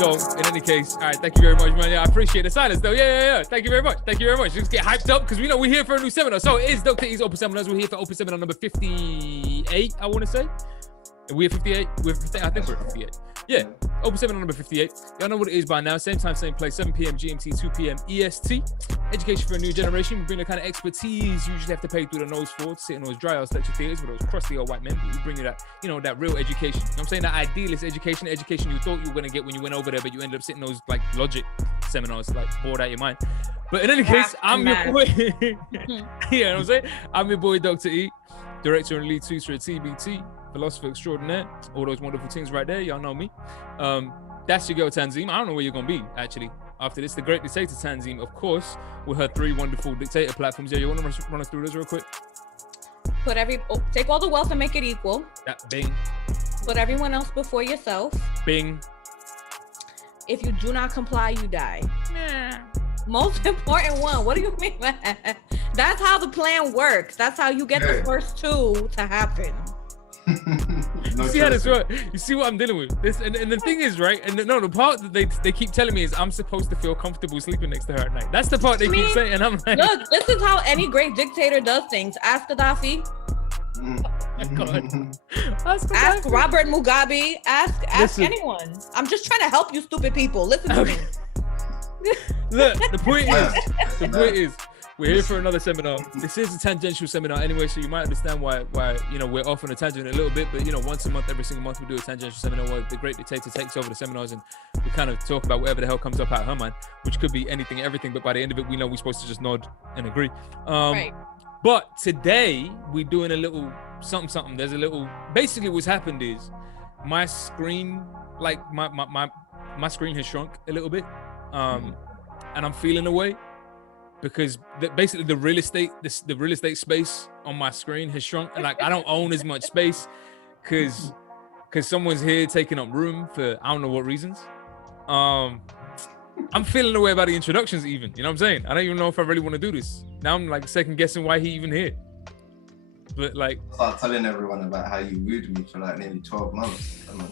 So in any case, all right, thank you very much, man. Yeah, I appreciate the silence though. Yeah. Thank you very much. Just get hyped up because we know we're here for a new seminar. So it is Dr. E's Open Seminars. We're here for Open Seminar number 58, I want to say. We're 58. I think we're 58. Yeah, Open Seminar number 58. Y'all know what it is by now. Same time, same place. 7 p.m. GMT, 2 p.m. EST. Education for a new generation. We bring the kind of expertise you usually have to pay through the nose for to sit in those dry ass lecture theaters with those crusty old white men. But we bring you that, that real education. You know what I'm saying? That idealist education, the education you thought you were going to get when you went over there, but you ended up sitting in those like logic seminars, like bored out your mind. But in any case, I'm your boy. You know what I'm saying? I'm your boy, Dr. E, director and lead tutor at TBT. Philosopher extraordinaire, all those wonderful things right there. Y'all know me. That's your girl Tanzim. I don't know where you're gonna be actually after this. The great dictator Tanzim, of course, with her 3 wonderful dictator platforms. Yeah, you want to run us through this real quick? Take all the wealth and make it equal. Bing. Put everyone else before yourself. Bing. If you do not comply, you die. Nah. Most important one. What do you mean? That's how the plan works. That's how you get the first 2 to happen. You see how this works? You see what I'm dealing with? This and the thing is, right? And the part that they keep telling me is I'm supposed to feel comfortable sleeping next to her at night. That's the part they keep saying, and I'm like, look, this is how any great dictator does things. Ask Gaddafi. Ask Robert Mugabe. Ask anyone. I'm just trying to help you, stupid people. Listen to me. Look, the point is. We're here for another seminar. This is a tangential seminar anyway, so you might understand why we're off on a tangent a little bit. But once a month, every single month, we do a tangential seminar where the great dictator takes over the seminars and we kind of talk about whatever the hell comes up out of her mind, which could be anything and everything. But by the end of it, we know we're supposed to just nod and agree. Right. But today we're doing a little something. There's a little. Basically, what's happened is my screen, like my screen has shrunk a little bit, and I'm feeling away. Because basically the real estate space on my screen has shrunk, and like I don't own as much space because someone's here taking up room for I don't know what reasons. I'm feeling the way about the introductions even, you know what I'm saying? I don't even know if I really want to do this. Now I'm like second guessing why he even here. But like start telling everyone about how you wooed me for like nearly 12 months. All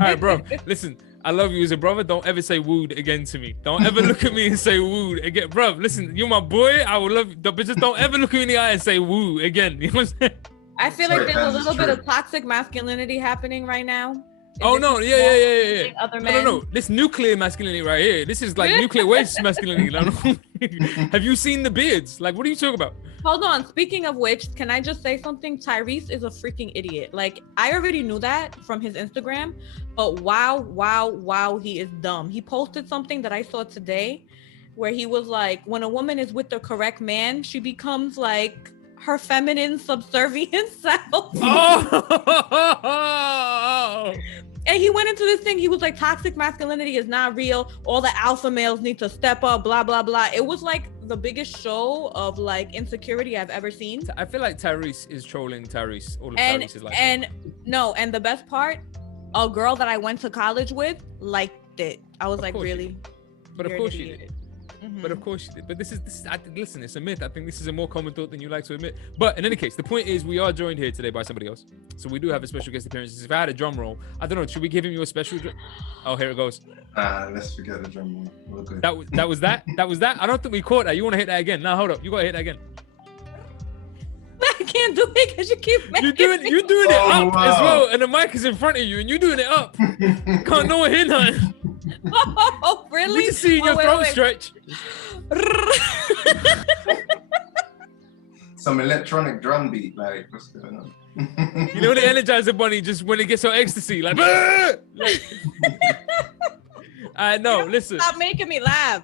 right, bro, listen. I love you as a brother. Don't ever say wooed again to me. Don't ever look at me and say wooed again. Bro, listen, you're my boy. I will love you. But just don't ever look at me in the eye and say woo again. You know what I'm saying? I feel like there's a little bit of toxic masculinity happening right now. Oh, no. Yeah. Other men. No. This nuclear masculinity right here. This is like nuclear waste masculinity. Have you seen the beards? Like, what are you talking about? Hold on. Speaking of which, can I just say something? Tyrese is a freaking idiot. Like, I already knew that from his Instagram, but wow, he is dumb. He posted something that I saw today where he was like, when a woman is with the correct man, she becomes like her feminine subservient self. Oh! And he went into this thing. He was like, toxic masculinity is not real. All the alpha males need to step up, blah, blah, blah. It was like the biggest show of like insecurity I've ever seen. I feel like Tyrese is trolling Tyrese. All of Tyrese is like and the best part, a girl that I went to college with liked it. I was like, really? But of course she did. But of course, but listen, it's a myth. I think this is a more common thought than you like to admit. But in any case, the point is we are joined here today by somebody else. So we do have a special guest appearance. If I had a drum roll, I don't know, should we give him you a special drum? Oh, here it goes. Let's forget the drum roll. We're good. That was that? That was that? I don't think we caught that. You want to hit that again? No, hold up. You got to hit that again. I can't do it because you keep making you're doing it up as well, and the mic is in front of you, and you're doing it up. Can't no one hear nothing. Oh, really? We just see your throat stretch. Some electronic drum beat, like what's going on? You know the Energizer Bunny just when it gets on ecstasy, like. I know. Listen. Stop making me laugh.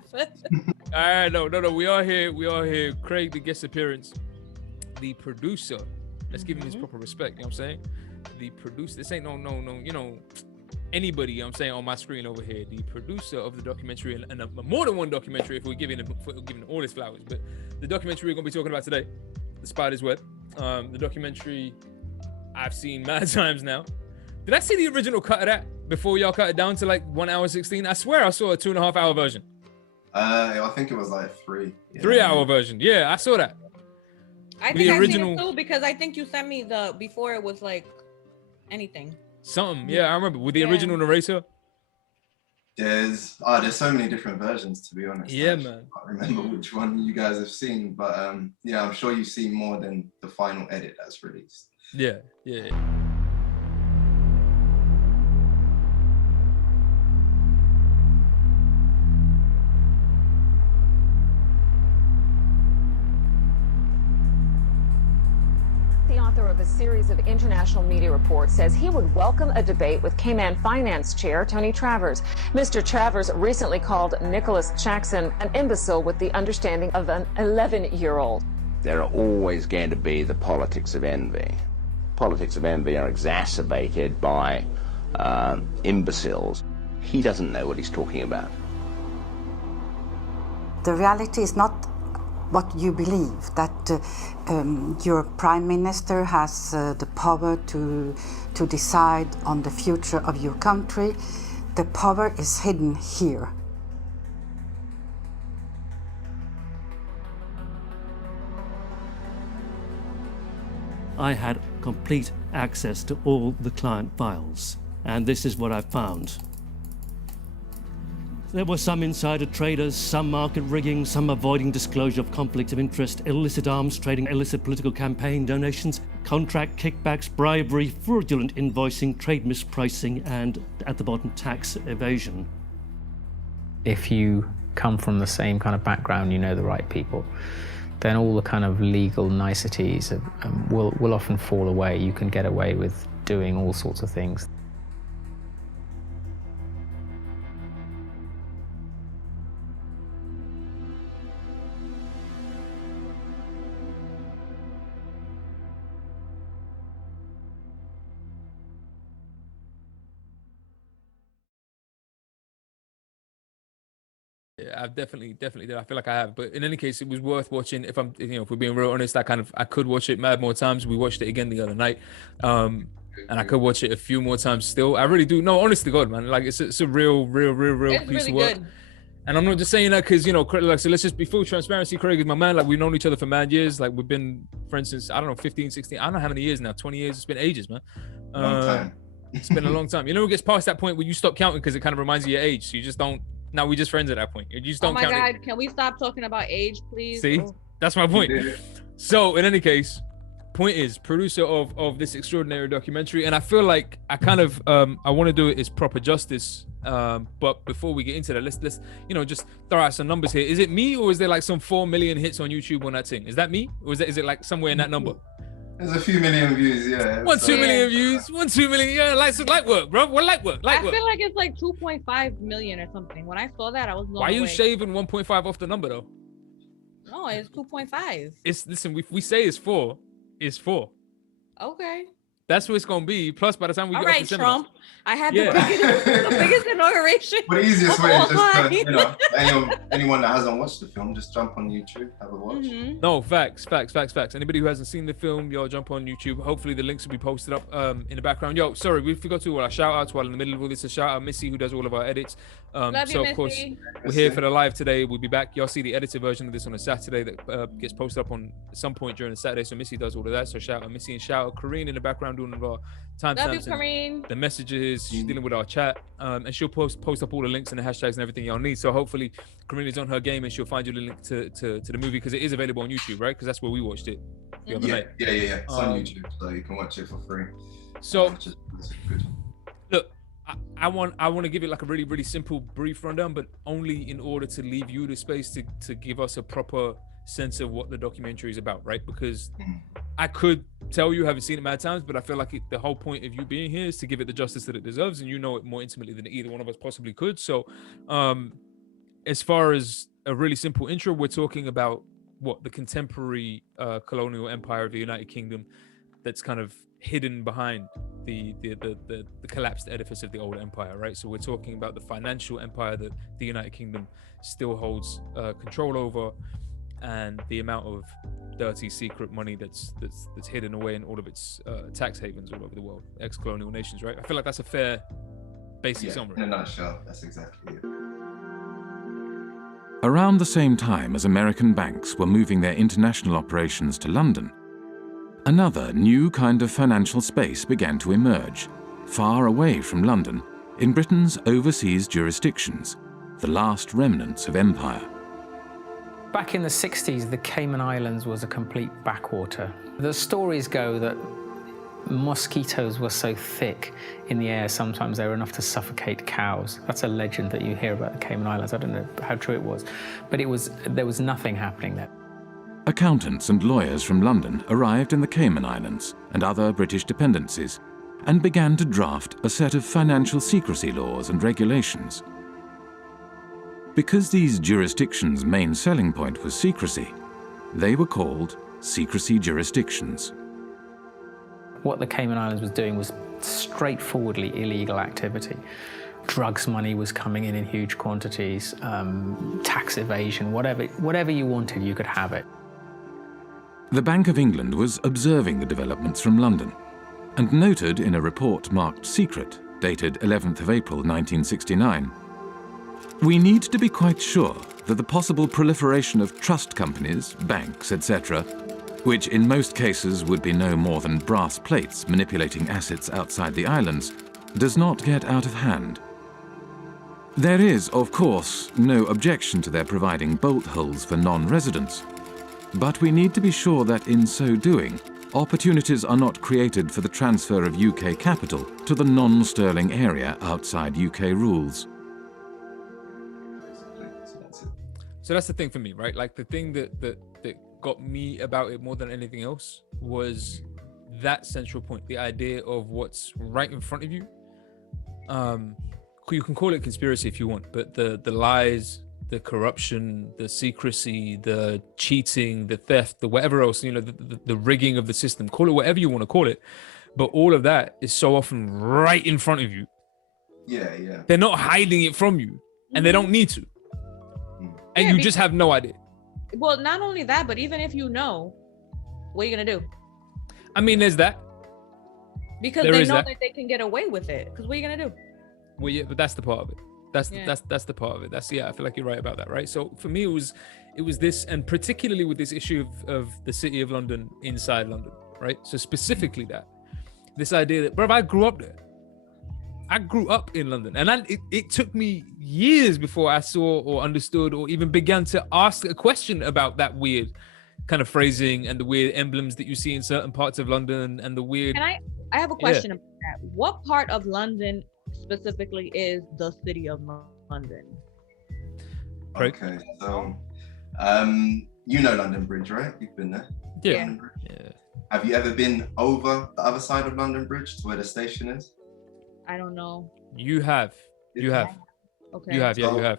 No. We are here. Craig, the guest appearance. The producer, let's give him his proper respect, you know what I'm saying? The producer, this ain't no, anybody, you know what I'm saying, on my screen over here. The producer of the documentary, and more than one documentary if we're giving all his flowers, but the documentary we're going to be talking about today, The Spider's Web. The documentary I've seen mad times now. Did I see the original cut of that before y'all cut it down to like 1 hour 16? I swear I saw a 2.5 hour version. I think it was like 3. Yeah. 3 hour version. Yeah, I saw that. I think I've seen it too because I think you sent me the before it was like anything. Something, yeah, I remember with the original narrator. There's so many different versions, to be honest. Yeah, I man. can't remember which one you guys have seen, but yeah, I'm sure you've seen more than the final edit that's released. Yeah, yeah. The author of a series of international media reports says he would welcome a debate with Cayman Finance Chair Tony Travers. Mr. Travers recently called Nicholas Shaxson an imbecile with the understanding of an 11-year-old. There are always going to be the politics of envy. Politics of envy are exacerbated by imbeciles. He doesn't know what he's talking about. The reality is not what you believe, that your prime minister has the power to decide on the future of your country. The power is hidden here. I had complete access to all the client files, and this is what I found. There were some insider traders, some market rigging, some avoiding disclosure of conflict of interest, illicit arms trading, illicit political campaign donations, contract kickbacks, bribery, fraudulent invoicing, trade mispricing, and, at the bottom, tax evasion. If you come from the same kind of background, you know the right people, then all the kind of legal niceties will often fall away. You can get away with doing all sorts of things. Yeah, I've definitely did. I feel like I have, but in any case, it was worth watching. If we're being real honest, I could watch it mad more times. We watched it again the other night, and I could watch it a few more times still. I really do. No, honest to God, man, like it's a real It's piece really of work. good. And I'm not just saying that because, like, so let's just be full transparency. Craig is my man. Like, we've known each other for mad years. Like, we've been friends since, I don't know, 15, 16. I don't know how many years now. 20 years. It's been ages, man. Long time. It's been a long time. You know, it gets past that point where you stop counting because it kind of reminds you of your age. So you just don't. Now we just friends at that point. You just don't Oh my count God, it. can we stop talking about age, please? See, Oh. that's my point. So in any case, point is, producer of this extraordinary documentary, and I feel like I kind of I want to do it as proper justice. But before we get into that, let's just throw out some numbers here. Is it me, or is there like some 4 million hits on YouTube on that thing? Is that me, or is it like somewhere in that number? There's a few million views, yeah. 2 million views, 2 million. Yeah, light work, bro. What light work? I feel like it's like 2.5 million or something. When I saw that, I was blown Why are you away. shaving 1.5 off the number though? No, it's 2.5. We say it's 4. It's 4. Okay. That's what it's gonna be. Plus, by the time we All get off right, the seminar, Trump. I had the biggest inauguration. But the easiest of way all is just time. anyone that hasn't watched the film, just jump on YouTube, have a watch. Mhm. No, facts. Anybody who hasn't seen the film, y'all jump on YouTube. Hopefully the links will be posted up in the background. Yo, sorry, we forgot to shout outs while in the middle of all this. A shout out Missy, who does all of our edits. Love So you, of course Missy. we're here for the live today. We'll be back. Y'all see the edited version of this on a Saturday that gets posted up on some point during the Saturday. So Missy does all of that. So shout out Missy and shout out Kareen in the background doing all of our Love you, timestamps and Kareen. the messages. She's dealing with our chat, and she'll post up all the links and the hashtags and everything y'all need. So hopefully Kareen is on her game and she'll find you the link to the movie, because it is available on YouTube, right? Because that's where we watched it the other night. Yeah. It's on YouTube, so you can watch it for free. So Which is good. look, I want to give it like a really, really simple, brief rundown, but only in order to leave you the space to give us a proper sense of what the documentary is about, right? Because I could tell you haven't seen it mad times, but I feel like the whole point of you being here is to give it the justice that it deserves, and you know it more intimately than either one of us possibly could. So as far as a really simple intro, we're talking about the contemporary colonial empire of the United Kingdom that's kind of hidden behind the collapsed edifice of the old empire, right? So we're talking about the financial empire that the United Kingdom still holds control over, and the amount of dirty secret money that's hidden away in all of its tax havens all over the world, ex-colonial nations, right? I feel like that's a fair basic summary. In a nutshell, that's exactly it. Around the same time as American banks were moving their international operations to London, another new kind of financial space began to emerge, far away from London, in Britain's overseas jurisdictions, the last remnants of empire. Back in the 60s, the Cayman Islands was a complete backwater. The stories go that mosquitoes were so thick in the air, sometimes they were enough to suffocate cows. That's a legend that you hear about the Cayman Islands. I don't know how true it was, but there was nothing happening there. Accountants and lawyers from London arrived in the Cayman Islands and other British dependencies and began to draft a set of financial secrecy laws and regulations. Because these jurisdictions' main selling point was secrecy, they were called secrecy jurisdictions. What the Cayman Islands was doing was straightforwardly illegal activity. Drugs money was coming in huge quantities, tax evasion, whatever you wanted, you could have it. The Bank of England was observing the developments from London and noted in a report marked secret, dated 11th of April 1969, "We need to be quite sure that the possible proliferation of trust companies, banks, etc., which in most cases would be no more than brass plates manipulating assets outside the islands, does not get out of hand. There is, of course, no objection to their providing bolt holes for non-residents, but we need to be sure that in so doing, opportunities are not created for the transfer of UK capital to the non-sterling area outside UK rules." So that's the thing for me, right? Like the thing that got me about it more than anything else was that central point, the idea of what's right in front of you. You can call it conspiracy if you want, but the lies, the corruption, the secrecy, the cheating, the theft, the whatever else, the rigging of the system, call it whatever you want to call it. But all of that is so often right in front of you. Yeah, yeah. They're not hiding it from you, and they don't need to. And you just have no idea. Well, not only that, but even if you know, what are you gonna do? I mean, there's that. Because they know that they can get away with it. Because what are you gonna do? Well, yeah, but that's the part of it. That's the part of it. I feel like you're right about that, right? So for me, it was this, and particularly with this issue of the city of London inside London, right? So specifically this idea that, bro, I grew up there. I grew up in London, and it took me years before I saw or understood or even began to ask a question about that weird kind of phrasing and the weird emblems that you see in certain parts of London and the weird. And I have a question about that. What part of London specifically is the city of London? Okay, so you know London Bridge, right? You've been there. Yeah. Have you ever been over the other side of London Bridge to where the station is? I don't know. You have. Okay. You have.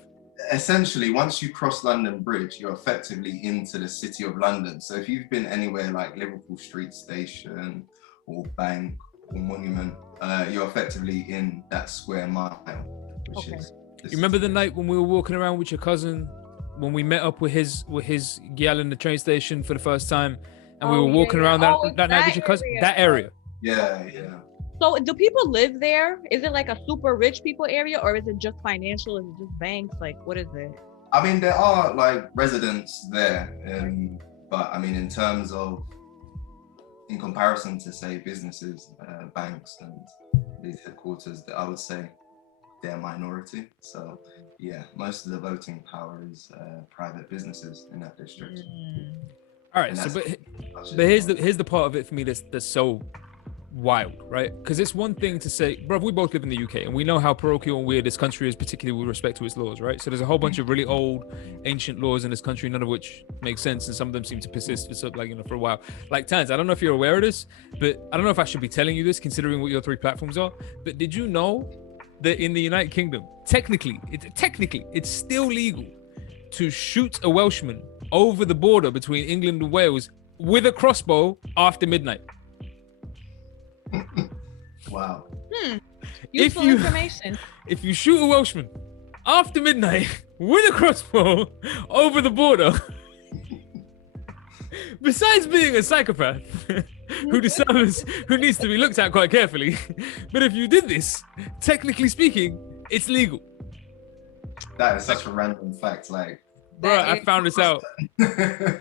Essentially, once you cross London Bridge, you're effectively into the city of London. So if you've been anywhere like Liverpool Street Station or Bank or Monument, you're effectively in that square mile, which is. You remember the night when we were walking around with your cousin, when we met up with his gal in the train station for the first time, and we were walking around that night with your cousin? That area. Yeah. So do people live there? Is it like a super rich people area, or is it just financial? Is it just banks? Like, what is it? I mean, there are like residents there, but I mean, in terms of, in comparison to say businesses, banks and these headquarters, I would say they're a minority. So yeah, most of the voting power is private businesses in that district. All right, so but here's the part of it for me that's so wild, right? Because it's one thing to say, bro, we both live in the UK and we know how parochial and weird this country is, particularly with respect to its laws, right? So there's a whole bunch of really old, ancient laws in this country, none of which make sense, and some of them seem to persist for for a while. Like Tans, I don't know if you're aware of this, but I don't know if I should be telling you this considering what your three platforms are, but did you know that in the United Kingdom, technically it's still legal to shoot a Welshman over the border between England and Wales with a crossbow after midnight? Wow. Useful information. If you shoot a Welshman after midnight with a crossbow over the border, besides being a psychopath who needs to be looked at quite carefully, but if you did this, technically speaking, it's legal. That is such a random fact, like. Bro, I found this out.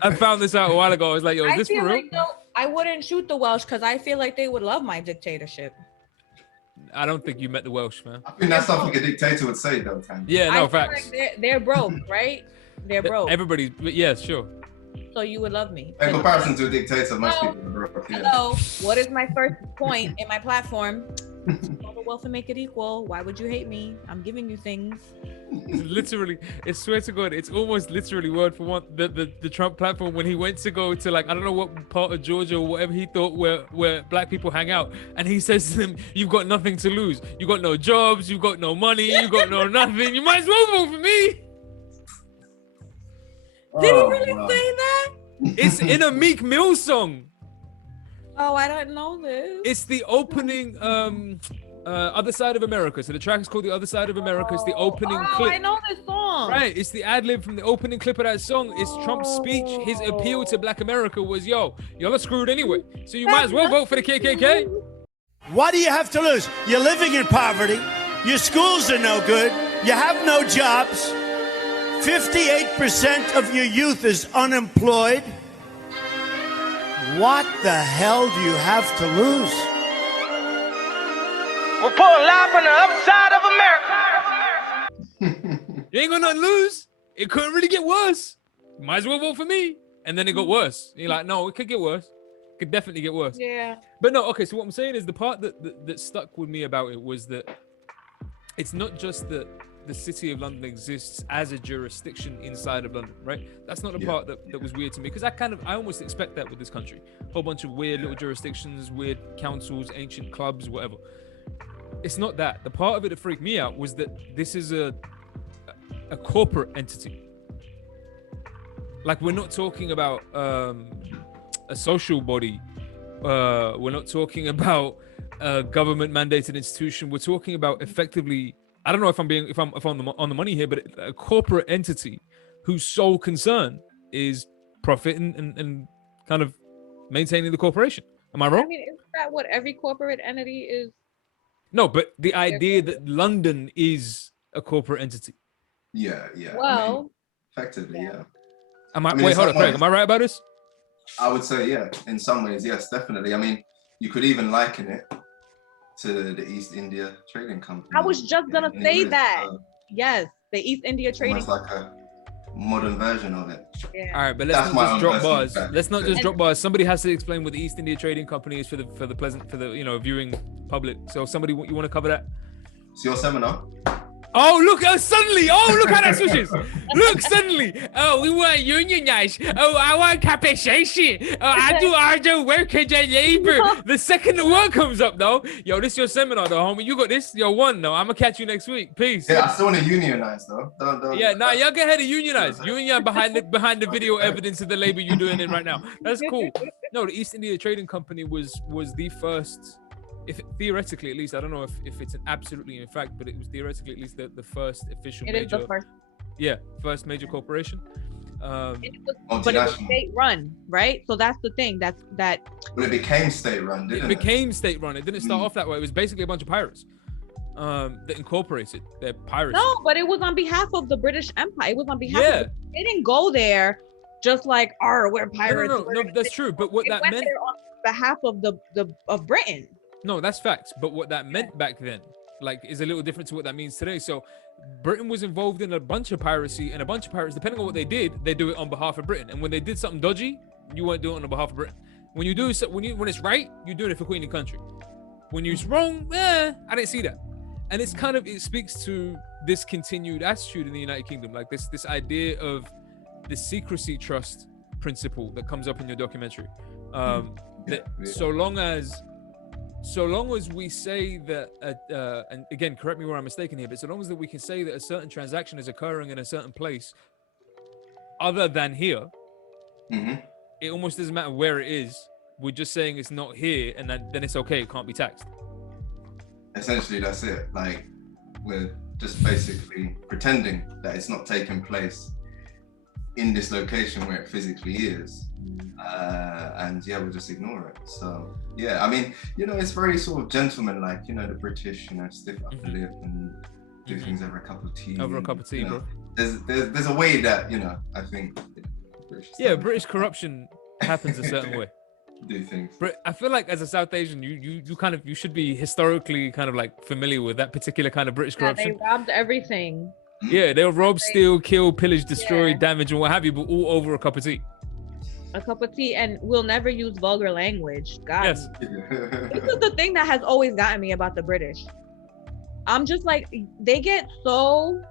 I found this out a while ago. I was like, yo, is this for real? I wouldn't shoot the Welsh because I feel like they would love my dictatorship. I don't think you met the Welsh, man. I think that's something a dictator would say, though, Tam. Yeah, no, I feel facts. like they're broke, right? They're broke. Everybody's, but yeah, sure. So you would love me. In comparison to a dictator, most Hello. people are broke. Yeah. Hello. What is my first point in my platform? All the wealth and make it equal. Why would you hate me? I'm giving you things. It's literally, I swear to God, it's almost literally word for one. The Trump platform, when he went to go to, like, I don't know what part of Georgia or whatever he thought where black people hang out, and he says to them, "You've got nothing to lose. You got no jobs. You got no money. You got no nothing. You might as well vote for me." Did he really say that? It's in a Meek Mill song. Oh, I don't know this. It's the opening Other Side of America. So the track is called The Other Side of America. It's the opening clip. I know this song. Right, it's the ad lib from the opening clip of that song. It's Trump's speech. His appeal to Black America was, yo, y'all are screwed anyway. So you might as well vote for the KKK. What do you have to lose? You're living in poverty. Your schools are no good. You have no jobs. 58% of your youth is unemployed. What the hell do you have to lose? We're pulling live from the upside of America. You ain't got nothing to lose. It couldn't really get worse. You might as well vote for me. And then it got worse. You're like, no, it could get worse. It could definitely get worse. Yeah. But no, okay, so what I'm saying is the part that stuck with me about it was that it's not just that the city of London exists as a jurisdiction inside of London, right? That's not the part that was weird to me, because I almost expect that with this country. A whole bunch of weird little jurisdictions, weird councils, ancient clubs, whatever. It's not that. The part of it that freaked me out was that this is a corporate entity. Like, we're not talking about a social body. We're not talking about a government mandated institution. We're talking about effectively, I don't know if I'm on the money here, but a corporate entity whose sole concern is profit and kind of maintaining the corporation. Am I wrong? I mean, isn't that what every corporate entity is? No, but the idea that London is a corporate entity. Yeah. Well, I mean, effectively, yeah. Wait, hold on, Craig. Am I right about this? I would say, yeah. In some ways, yes, definitely. I mean, you could even liken it to the East India Trading Company. I was just gonna say that. Yes, the East India Trading. It's like a modern version of it. Yeah. All right, but let's not just drop bars. Let's not just drop bars. Somebody has to explain what the East India Trading Company is for the viewing public. So somebody, you want to cover that? It's your seminar. Oh, look, suddenly. Oh, look how that switches. Look, suddenly. Oh, we want unionized. Oh, I want capitalization. Oh, I do work as a labor. The second the word comes up, though. Yo, this is your seminar, though, homie. You got this. Yo, one, though. I'm going to catch you next week. Peace. Yeah, I still want to unionize, though. Don't. Yeah, nah, y'all go ahead and unionize. Union behind the video evidence of the labor you're doing it right now. That's cool. No, the East India Trading Company was the first, theoretically at least, I don't know if it's absolutely in fact, but it was theoretically at least the first official It major. is the first. Yeah, first major corporation. But it was state run, right? So that's the thing. That. Well, it became state run, didn't it? It became state run. It didn't start off that way. It was basically a bunch of pirates that incorporated. They're pirates. No, but it was on behalf of the British Empire. It was on behalf. Yeah. They didn't go there just like, we're pirates. No, that's true. But what that meant there on behalf of Britain. No, that's facts. But what that meant back then, like, is a little different to what that means today. So Britain was involved in a bunch of piracy, and a bunch of pirates, depending on what they did, they do it on behalf of Britain. And when they did something dodgy, you weren't doing it on behalf of Britain. When you do when it's right, you're doing it for Queen and country. When it's wrong, I didn't see that. And it's kind of, it speaks to this continued attitude in the United Kingdom, like this idea of the secrecy trust principle that comes up in your documentary. So long as we say that, and again, correct me where I'm mistaken here, but so long as that we can say that a certain transaction is occurring in a certain place other than here, it almost doesn't matter where it is. We're just saying it's not here, and then it's okay. It can't be taxed. Essentially, that's it. Like, we're just basically pretending that it's not taking place in this location where it physically is. And yeah, we'll just ignore it. So yeah, I mean, it's very sort of gentleman-like, the British, stiff upper lip and do things over a cup of tea. Over a cup of tea, bro. There's a way that, I think, British corruption happens a certain way. do things. But I feel like as a South Asian, you should be historically kind of like familiar with that particular kind of British corruption. They robbed everything. Yeah, they'll rob, steal, kill, pillage, destroy, damage, and what have you, but all over a cup of tea. A cup of tea, and we'll never use vulgar language. God. Yes. This is the thing that has always gotten me about the British. I'm just like, they get so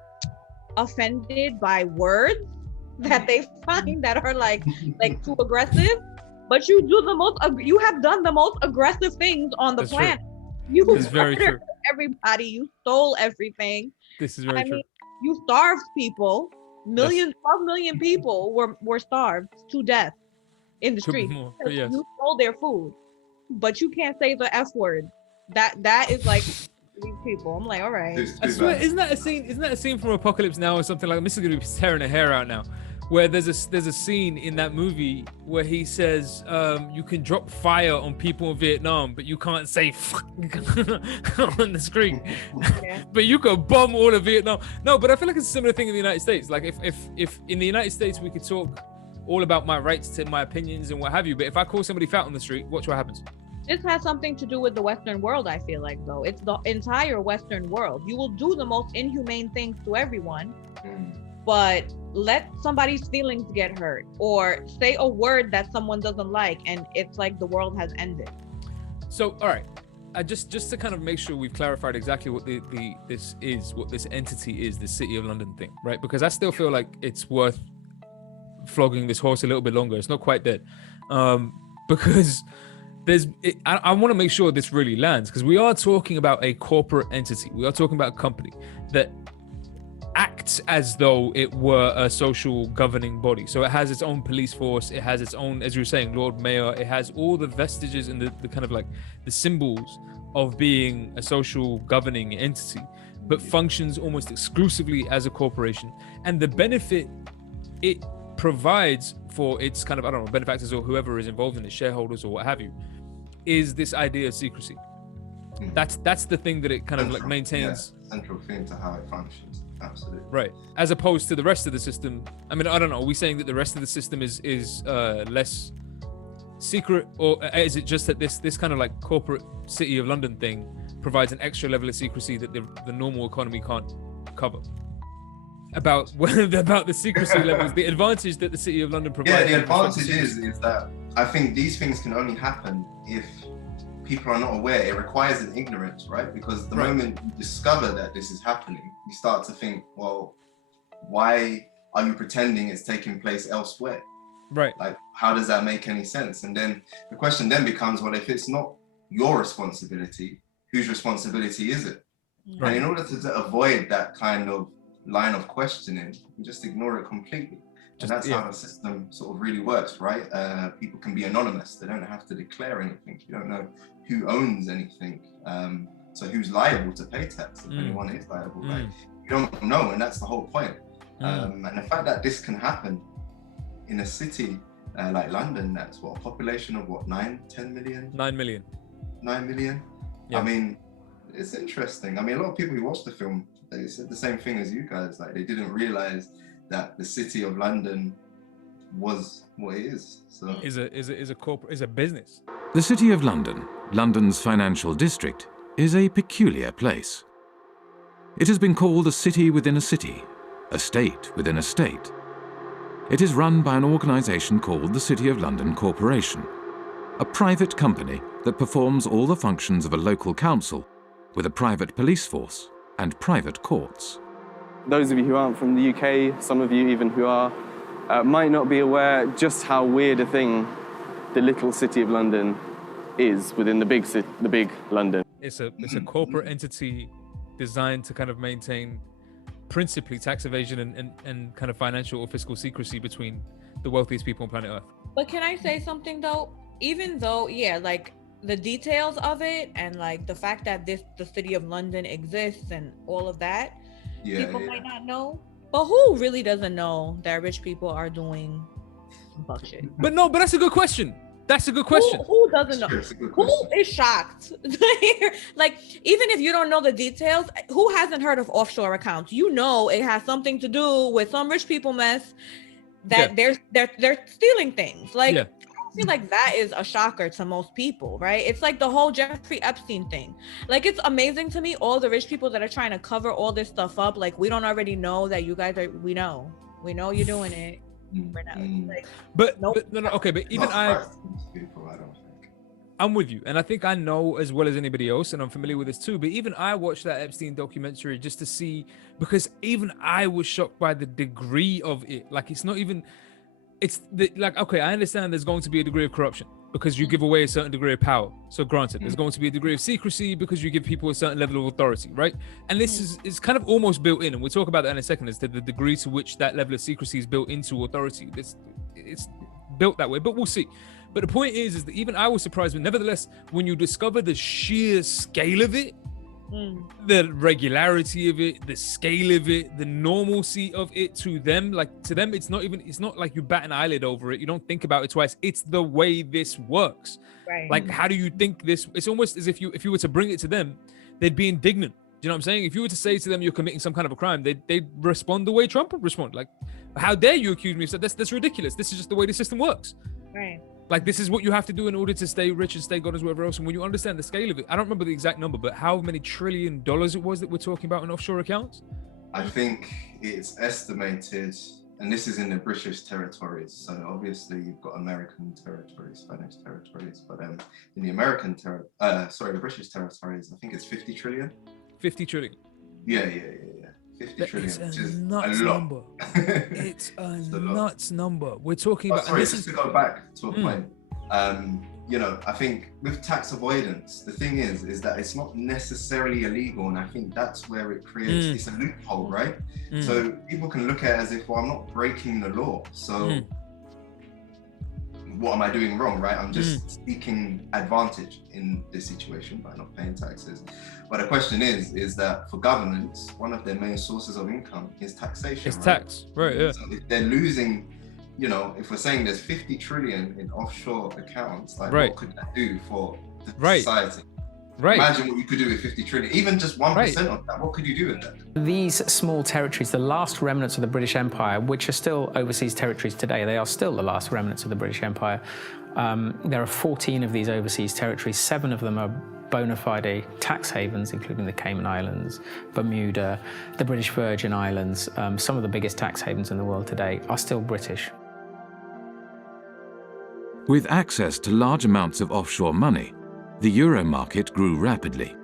offended by words that they find that are like too aggressive. But you have done the most aggressive things on the planet. You murdered everybody. You stole everything. This is very true. You starved people. 12 million people were starved to death in the street. You stole their food, but you can't say the F word. That is like these people. I'm like, all right. I swear, isn't that a scene from Apocalypse Now or something like that? This is gonna be tearing her hair out now. Where there's a scene in that movie where he says you can drop fire on people in Vietnam, but you can't say fuck on the screen. But you can bomb all of Vietnam. No, but I feel like it's a similar thing in the United States. Like if in the United States we could talk all about my rights to my opinions and what have you, but if I call somebody fat on the street, watch what happens. This has something to do with the Western world, I feel like, though. It's the entire Western world. You will do the most inhumane things to everyone, but let somebody's feelings get hurt or say a word that someone doesn't like, and it's like the world has ended. So, all right, just to kind of make sure we've clarified exactly what what this entity is, the City of London thing, right? Because I still feel like it's worth flogging this horse a little bit longer. It's not quite dead, because I want to make sure this really lands, because we are talking about a corporate entity. We are talking about a company that acts as though it were a social governing body. So it has its own police force, it has its own, as you were saying, Lord Mayor, it has all the vestiges and the kind of like the symbols of being a social governing entity, but functions almost exclusively as a corporation. And the benefit it provides for its kind of, I don't know, benefactors or whoever is involved in it, shareholders or what have you, is this idea of secrecy. That's the thing that it kind of like maintains. Central thing to how it functions. Absolutely. Right. As opposed to the rest of the system. I mean, I don't know. Are we saying that the rest of the system is less secret, or is it just that this kind of like corporate City of London thing provides an extra level of secrecy that the normal economy can't cover? About the secrecy levels, the advantage that the City of London provides. Yeah, the advantage is that I think these things can only happen if people are not aware. It requires an ignorance, right? Because the moment you discover that this is happening, you start to think, well, why are you pretending it's taking place elsewhere? Right. Like, how does that make any sense? And then the question then becomes, well, if it's not your responsibility, whose responsibility is it? Right. And in order to avoid that kind of line of questioning, you just ignore it completely. And that's how the system sort of really works, right? People can be anonymous. They don't have to declare anything. You don't know who owns anything. So who's liable to pay tax, if anyone is liable, right? You don't know, and that's the whole point. And the fact that this can happen in a city like London, that's what, a population of what, 10 million? 9 million. 9 million? Yeah. I mean, it's interesting. I mean, a lot of people who watched the film, they said the same thing as you guys. Like, they didn't realize that the City of London was what it is. So is a business. The City of London, London's financial district, is a peculiar place. It has been called a city within a city, a state within a state. It is run by an organisation called the City of London Corporation, a private company that performs all the functions of a local council with a private police force and private courts. Those of you who aren't from the UK, some of you even who are, might not be aware just how weird a thing the little City of London is within the big London. It's a corporate entity designed to kind of maintain principally tax evasion and kind of financial or fiscal secrecy between the wealthiest people on planet Earth. But can I say something though? Even though, like the details of it and like the fact that the City of London exists and all of that, people might not know. But who really doesn't know that rich people are doing bullshit? But that's a good question. That's a good question. Who doesn't know? Who is shocked? Like, even if you don't know the details, who hasn't heard of offshore accounts? You know it has something to do with some rich people mess that they're stealing things. Like, feel like that is a shocker to most people, right? It's like the whole Jeffrey Epstein thing. Like, it's amazing to me, all the rich people that are trying to cover all this stuff up. Like, we don't already know that you guys are, we know you're doing it. We're not, like, but nope. no, okay, but even I'm with you, and I think I know as well as anybody else, and I'm familiar with this too, but even I watched that Epstein documentary just to see, because even I was shocked by the degree of it. Like, it's not even, it's the, like, okay, I understand there's going to be a degree of corruption because you give away a certain degree of power. So granted, there's going to be a degree of secrecy because you give people a certain level of authority, right? And this is kind of almost built in, and we'll talk about that in a second, as to the degree to which that level of secrecy is built into authority. It's built that way, but we'll see. But the point is that even I was surprised, but nevertheless, when you discover the sheer scale of it, the regularity of it, the scale of it, the normalcy of it to them, like to them, it's not like you bat an eyelid over it. You don't think about it twice. It's the way this works. Right. Like, how do you think this? It's almost as if you were to bring it to them, they'd be indignant. Do you know what I'm saying? If you were to say to them you're committing some kind of a crime, they'd respond the way Trump would respond. Like, how dare you accuse me of that? That's ridiculous. This is just the way the system works. Right. Like, this is what you have to do in order to stay rich and stay God as whatever else. And when you understand the scale of it, I don't remember the exact number, but how many $1 trillion it was that we're talking about in offshore accounts? I think it's estimated, and this is in the British territories. So obviously you've got American territories, Spanish territories, but in the the British territories, I think it's 50 trillion. 50 trillion. Yeah. 50 trillion, it's which is nuts a lot. number. It's a nuts number. We're talking about. Sorry, just to go back to a point. You know, I think with tax avoidance, the thing is that it's not necessarily illegal, and I think that's where it creates it's a loophole, right? So people can look at it as if, well, I'm not breaking the law, so what am I doing wrong, right? I'm just seeking advantage in this situation by not paying taxes. But the question is that for governments, one of their main sources of income is taxation. It's tax, right? Yeah. So if they're losing, you know, if we're saying there's 50 trillion in offshore accounts, like what could that do for the society? Right. Imagine what you could do with 50 trillion, even just 1% of that. What could you do with that? These small territories, the last remnants of the British Empire, which are still overseas territories today, they are still the last remnants of the British Empire. There are 14 of these overseas territories. 7 of them are bona fide tax havens, including the Cayman Islands, Bermuda, the British Virgin Islands. Some of the biggest tax havens in the world today are still British. With access to large amounts of offshore money, the euro market grew rapidly.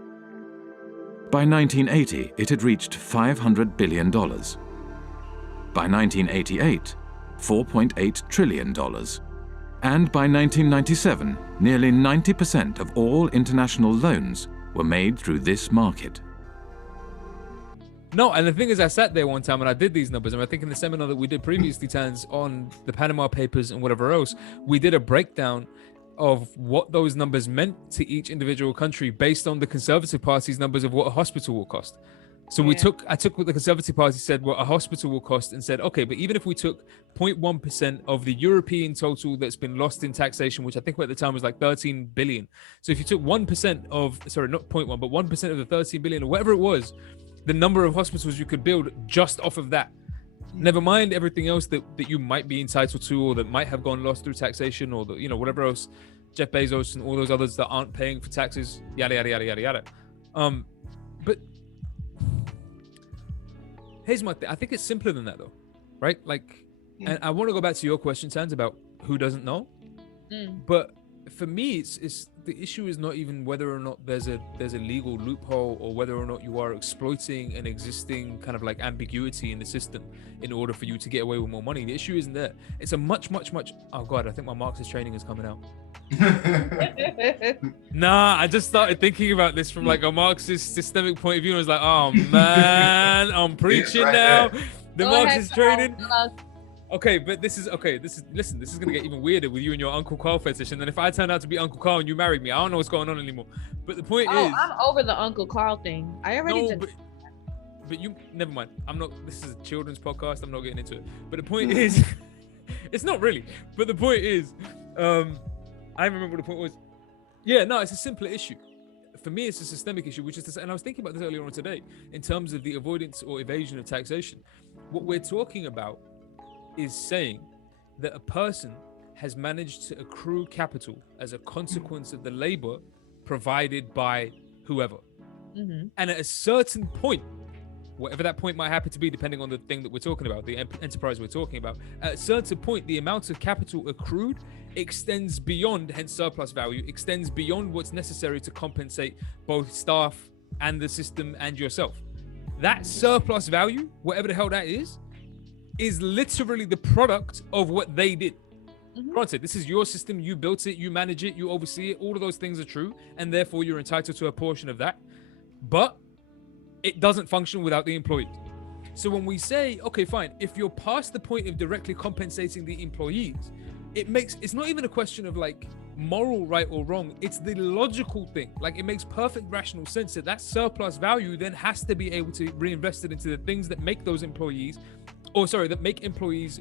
By 1980, it had reached $500 billion. By 1988, $4.8 trillion. And by 1997, nearly 90% of all international loans were made through this market. No, and the thing is, I sat there one time and I did these numbers, and I think in the seminar that we did previously, Tans, on the Panama Papers and whatever else, we did a breakdown of what those numbers meant to each individual country based on the Conservative Party's numbers of what a hospital will cost. So I took what the Conservative Party said, what a hospital will cost, and said, okay, but even if we took 0.1% of the European total that's been lost in taxation, which I think at the time was like 13 billion. So if you took 1% of, sorry, not 0.1, but 1% of the 13 billion or whatever it was, the number of hospitals you could build just off of that. Never mind everything else that you might be entitled to, or that might have gone lost through taxation, or the, you know, whatever else, Jeff Bezos and all those others that aren't paying for taxes, yada yada yada yada yada. But here's my thing. I think it's simpler than that, though, right? Like, and I want to go back to your question, Sans, about who doesn't know. But for me, it's the issue is not even whether or not there's a legal loophole, or whether or not you are exploiting an existing kind of like ambiguity in the system in order for you to get away with more money. The issue isn't there. It's a much oh god, I think my Marxist training is coming out. Nah, I just started thinking about this from like a Marxist systemic point of view. I was like, oh man, I'm preaching now. The Marxist training. Okay, but this is listen, this is gonna get even weirder with you and your Uncle Carl fetish. And then if I turn out to be Uncle Carl and you married me, I don't know what's going on anymore. But the point is, I'm over the Uncle Carl thing. I already did. But you, never mind. I'm not. This is a children's podcast. I'm not getting into it. But the point is, it's not really. But the point is, I remember what the point was. Yeah, no, it's a simpler issue. For me, it's a systemic issue, which is this, and I was thinking about this earlier on today, in terms of the avoidance or evasion of taxation. What we're talking about is saying that a person has managed to accrue capital as a consequence of the labor provided by whoever. Mm-hmm. And at a certain point, whatever that point might happen to be, depending on the thing that we're talking about, the enterprise we're talking about, at a certain point, the amount of capital accrued extends beyond, hence surplus value, extends beyond what's necessary to compensate both staff and the system and yourself. That surplus value, whatever the hell that is literally the product of what they did. Mm-hmm. Granted, this is your system, you built it, you manage it, you oversee it, all of those things are true, and therefore you're entitled to a portion of that. But it doesn't function without the employees. So when we say, okay, fine, if you're past the point of directly compensating the employees, it's not even a question of like moral right or wrong, it's the logical thing. Like, it makes perfect rational sense that surplus value then has to be able to reinvest it into the things that make those employees, that make employees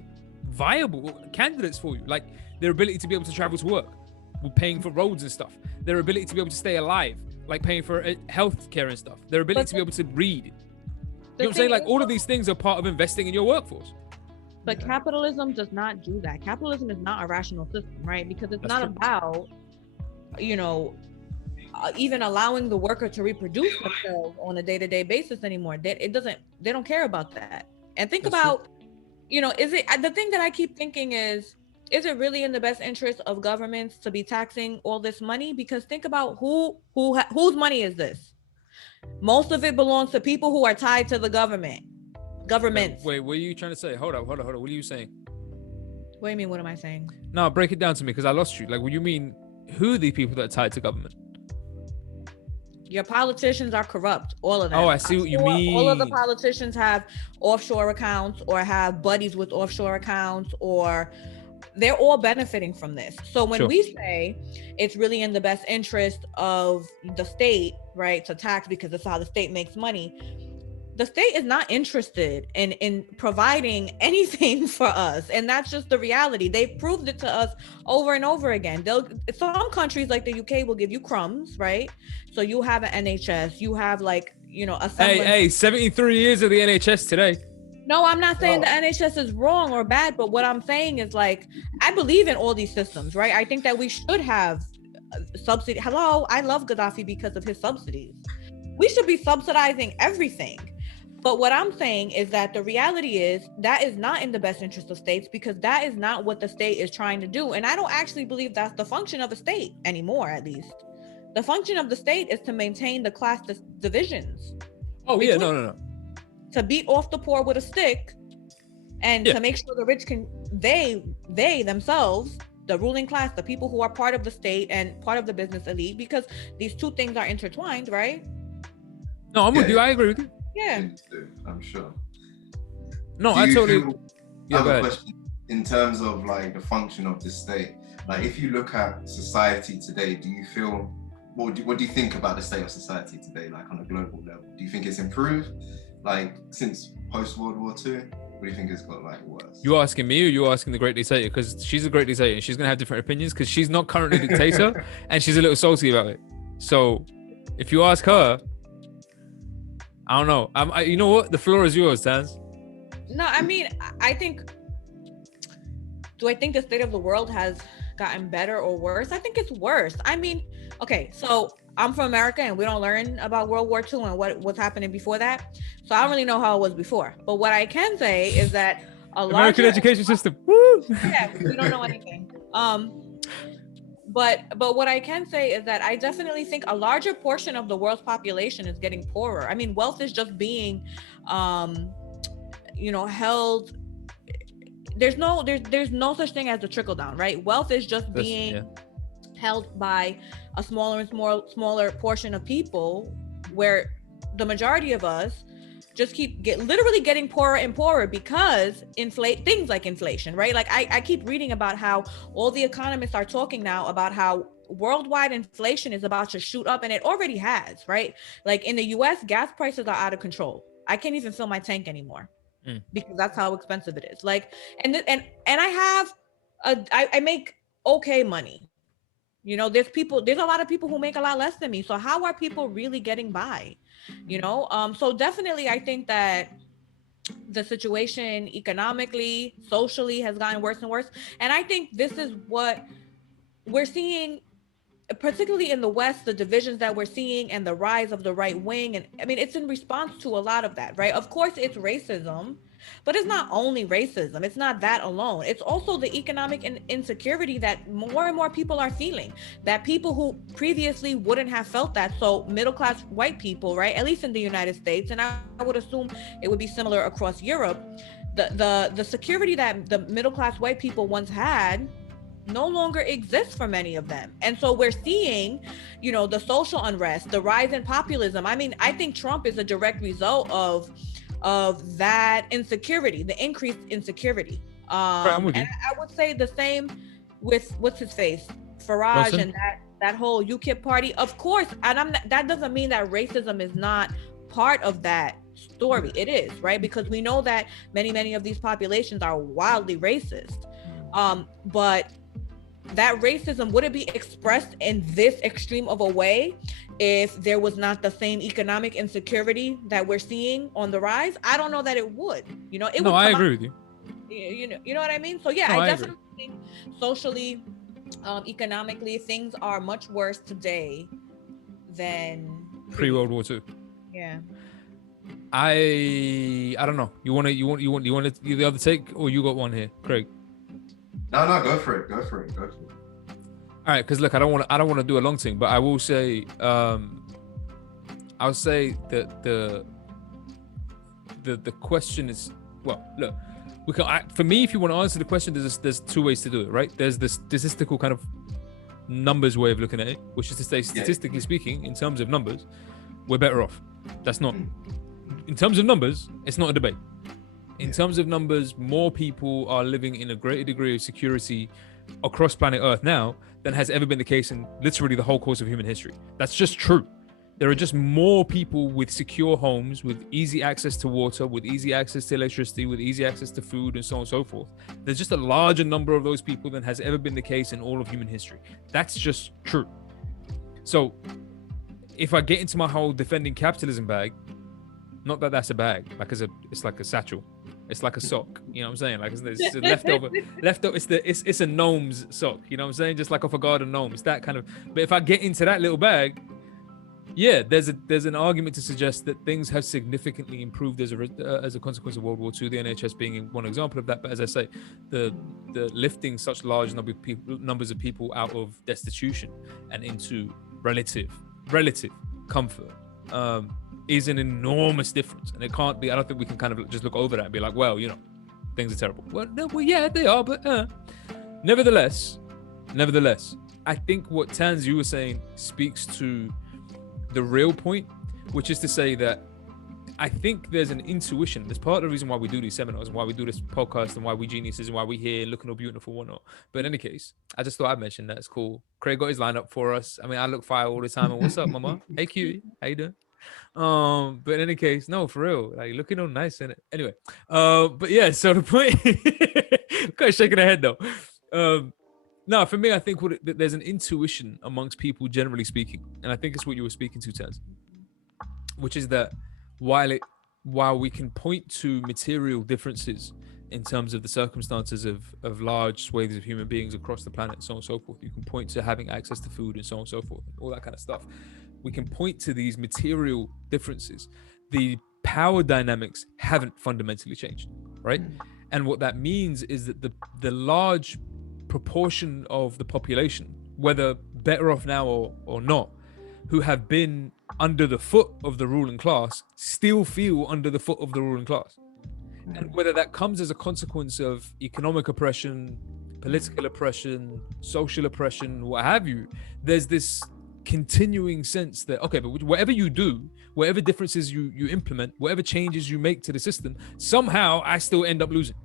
viable candidates for you, like their ability to be able to travel to work, paying for roads and stuff, their ability to be able to stay alive, like paying for health care and stuff, their ability to be able to read. You know what I'm saying? Like, all of these things are part of investing in your workforce. But capitalism does not do that. Capitalism is not a rational system, right? Because it's not about, even allowing the worker to reproduce themselves on a day-to-day basis anymore. They don't care about that. And think about, the thing that I keep thinking is it really in the best interest of governments to be taxing all this money? Because think about whose money is this? Most of it belongs to people who are tied to the government. Wait, what are you trying to say? Hold on. What are you saying? What do you mean? What am I saying? No, break it down to me, because I lost you. Like, what do you mean? Who are the people that are tied to government? Your politicians are corrupt, all of them. Oh, I see what you mean. All of the politicians have offshore accounts or have buddies with offshore accounts, or they're all benefiting from this. So when we say it's really in the best interest of the state, right, to tax because that's how the state makes money, the state is not interested in providing anything for us. And that's just the reality. They've proved it to us over and over again. Some countries like the UK will give you crumbs, right? So you have an NHS, you have a semblance. Hey, 73 years of the NHS today. No, I'm not saying the NHS is wrong or bad, but what I'm saying is, like, I believe in all these systems, right? I think that we should have subsidy. Hello, I love Gaddafi because of his subsidies. We should be subsidizing everything. But what I'm saying is that the reality is that is not in the best interest of states, because that is not what the state is trying to do. And I don't actually believe that's the function of the state anymore, at least. The function of the state is to maintain the class divisions. Oh, yeah, no. To beat off the poor with a stick and to make sure the rich can, they themselves, the ruling class, the people who are part of the state and part of the business elite, because these two things are intertwined, right? No, I'm with you. I agree with you. Yeah, I'm sure. No, I totally. I have a question in terms of like the function of the state. Like, if you look at society today, do you feel what do you think about the state of society today, like on a global level? Do you think it's improved, like since post World War II? What do you think it's got like worse? You asking me, or you asking the great dictator? Because she's a great dictator and she's gonna have different opinions because she's not currently a dictator and she's a little salty about it. So if you ask her, I don't know. You know what? The floor is yours, Taz. No, I mean, do I think the state of the world has gotten better or worse? I think it's worse. I mean, okay, so I'm from America and we don't learn about World War II and what's happening before that. So I don't really know how it was before. But what I can say is that American education system. Woo! Yeah, we don't know anything. But what I can say is that I definitely think a larger portion of the world's population is getting poorer. I mean, wealth is just being, held. There's no such thing as a trickle down, right? Wealth is just being held by a smaller and smaller portion of people, where the majority of us just keep literally getting poorer and poorer because things like inflation, right? Like I keep reading about how all the economists are talking now about how worldwide inflation is about to shoot up, and it already has, right? Like in the US, gas prices are out of control. I can't even fill my tank anymore because that's how expensive it is. Like, and I make okay money. There's a lot of people who make a lot less than me. So how are people really getting by? So definitely I think that the situation economically, socially has gotten worse and worse. And I think this is what we're seeing, particularly in the West, the divisions that we're seeing and the rise of the right wing. And I mean, it's in response to a lot of that, right? Of course, it's racism, but it's not only racism. It's not that alone. It's also the economic insecurity that more and more people are feeling, that people who previously wouldn't have felt that. So middle class white people, right? At least in the United States, and I would assume it would be similar across Europe. The security that the middle class white people once had no longer exists for many of them. And so we're seeing, you know, the social unrest, the rise in populism. I mean, I think Trump is a direct result of that insecurity, the increased insecurity. And I would say the same with what's his face, Farage, Wilson? And that whole UKIP party. Of course, and that doesn't mean that racism is not part of that story. It is, right? Because we know that many of these populations are wildly racist. But that racism wouldn't be expressed in this extreme of a way if there was not the same economic insecurity that we're seeing on the rise. I don't know that it would. You know, it would. No, I agree with you. You know what I mean? So yeah, No, I I definitely think socially, economically, things are much worse today than Pre-World War II. Yeah. I don't know. You want the other take, or you got one here, Craig? No, go for it. All right, because look, I don't want to do a long thing, but I will say, I'll say that the question is, well, look, we can. For me, if you want to answer the question, there's two ways to do it, right? There's the statistical kind of numbers way of looking at it, which is to say, statistically speaking, in terms of numbers, we're better off. That's not. In terms of numbers, it's not a debate. In terms of numbers, more people are living in a greater degree of security across planet Earth now than has ever been the case in literally the whole course of human history. That's just true. There are just more people with secure homes, with easy access to water, with easy access to electricity, with easy access to food, and so on and so forth. There's just a larger number of those people than has ever been the case in all of human history. That's just true. So if I get into my whole defending capitalism bag, not that that's a bag, like it's like a satchel. It's like a sock, you know what I'm saying? Like it's a leftover. It's a gnome's sock, you know what I'm saying? Just like off a garden gnome. It's that kind of. But if I get into that little bag, yeah, there's an argument to suggest that things have significantly improved as a consequence of World War II. The NHS being one example of that. But as I say, the lifting such large numbers of people out of destitution and into relative comfort. Is an enormous difference, and it can't be. I don't think we can kind of just look over that and be like, well, you know, things are terrible. Well, no, well, yeah, they are, but nevertheless, I think what Tanz, you were saying, speaks to the real point, which is to say that I think there's an intuition. That's part of the reason why we do these seminars and why we do this podcast and why we geniuses and why we here looking all beautiful and whatnot. But in any case, I just thought I'd mention that. It's cool. Craig got his lineup for us. I mean, I look fire all the time. And what's up, mama? Hey, cutie. How you doing? But in any case, no, for real, like looking all nice in it. Anyway, but yeah, so the point, kind of shaking her head though. No, for me, I think there's an intuition amongst people, generally speaking, and I think it's what you were speaking to, Taz, which is that while we can point to material differences in terms of the circumstances of large swathes of human beings across the planet, so on and so forth, you can point to having access to food and so on and so forth, all that kind of stuff. We can point to these material differences. The power dynamics haven't fundamentally changed, right? And what that means is that the large proportion of the population, whether better off now or not, who have been under the foot of the ruling class, still feel under the foot of the ruling class. And whether that comes as a consequence of economic oppression, political oppression, social oppression, what have you, there's this continuing sense that, okay, but whatever you do, whatever differences you implement, whatever changes you make to the system, somehow I still end up losing.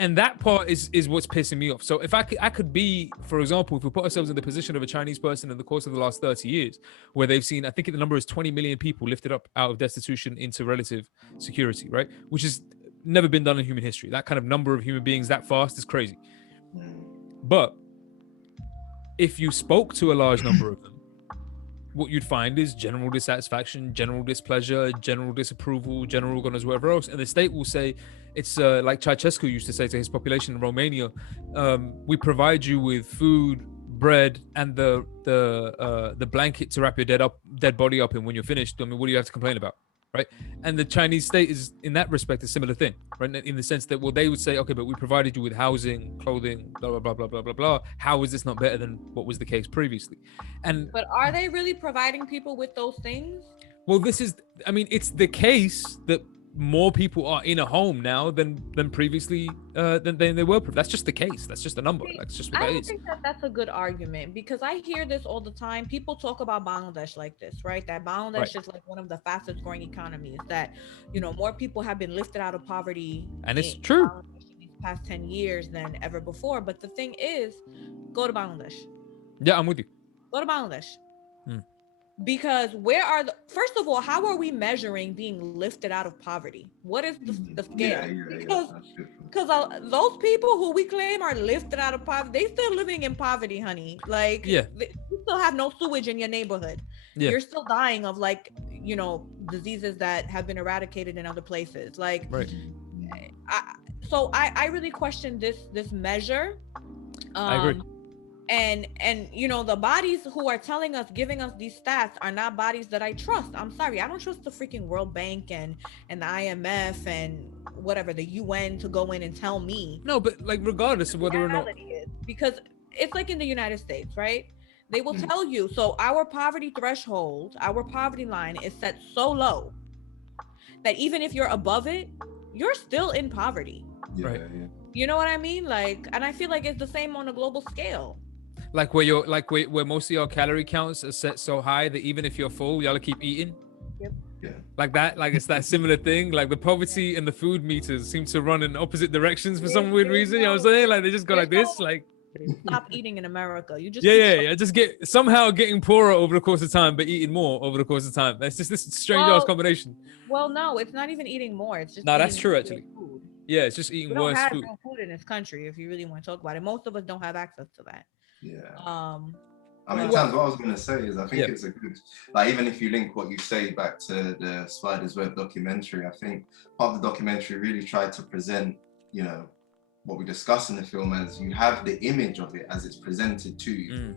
And that part is what's pissing me off. So if I could be, for example, if we put ourselves in the position of a Chinese person in the course of the last 30 years, where they've seen, I think the number is 20 million people lifted up out of destitution into relative security, right? Which has never been done in human history. That kind of number of human beings that fast is crazy. But if you spoke to a large number of them what you'd find is general dissatisfaction, general displeasure, general disapproval, general God knows whatever else. And the state will say, it's like Ceausescu used to say to his population in Romania, we provide you with food, bread, and the blanket to wrap your dead body up in when you're finished. I mean, what do you have to complain about? Right? And the Chinese state is, in that respect, a similar thing, right? In the sense that, well, they would say, okay, but we provided you with housing, clothing, blah, blah, blah, blah, blah, blah, blah. How is this not better than what was the case previously? But are they really providing people with those things? Well, it's the case that more people are in a home now than previously than they were. That's just the case. That's just a number. That's just what that is. I don't think that's a good argument, because I hear this all the time. People talk about Bangladesh like this, right? That Bangladesh is like one of the fastest growing economies, that, more people have been lifted out of poverty. And it's true. In these past 10 years than ever before. But the thing is, go to Bangladesh. Yeah, I'm with you. Go to Bangladesh. Because first of all, how are we measuring being lifted out of poverty? What is the scale? Because those people who we claim are lifted out of poverty, they still living in poverty, honey. Like, you still have no sewage in your neighborhood. You're still dying of diseases that have been eradicated in other places. Like, I really question this measure. I agree. And the bodies who are giving us these stats are not bodies that I trust. I'm sorry, I don't trust the freaking World Bank and the IMF and whatever, the UN, to go in and tell me. No, but like, regardless of whether or not, because it's like in the United States, right? They will tell you, so our poverty threshold, our poverty line is set so low that even if you're above it, you're still in poverty. Right. You know what I mean? Like, and I feel like it's the same on a global scale. Like where most of your calorie counts are set so high that even if you're full, you gotta keep eating. Yep. Yeah. Like that, like it's that similar thing. Like the poverty and the food meters seem to run in opposite directions for some weird reason. You know what I'm saying? Like they just go like this. Like, stop eating in America. You just just getting poorer over the course of time, but eating more over the course of time. That's just this strange ass combination. Well, no, it's not even eating more. It's just that's true actually. Food. Yeah, it's just eating worse food. We don't have food in this country, if you really want to talk about it. Most of us don't have access to that. Yeah. I mean, in terms of what I was going to say is, I think it's a good, like, even if you link what you say back to the Spider's Web documentary, I think part of the documentary really tried to present, what we discuss in the film as you have the image of it as it's presented to you,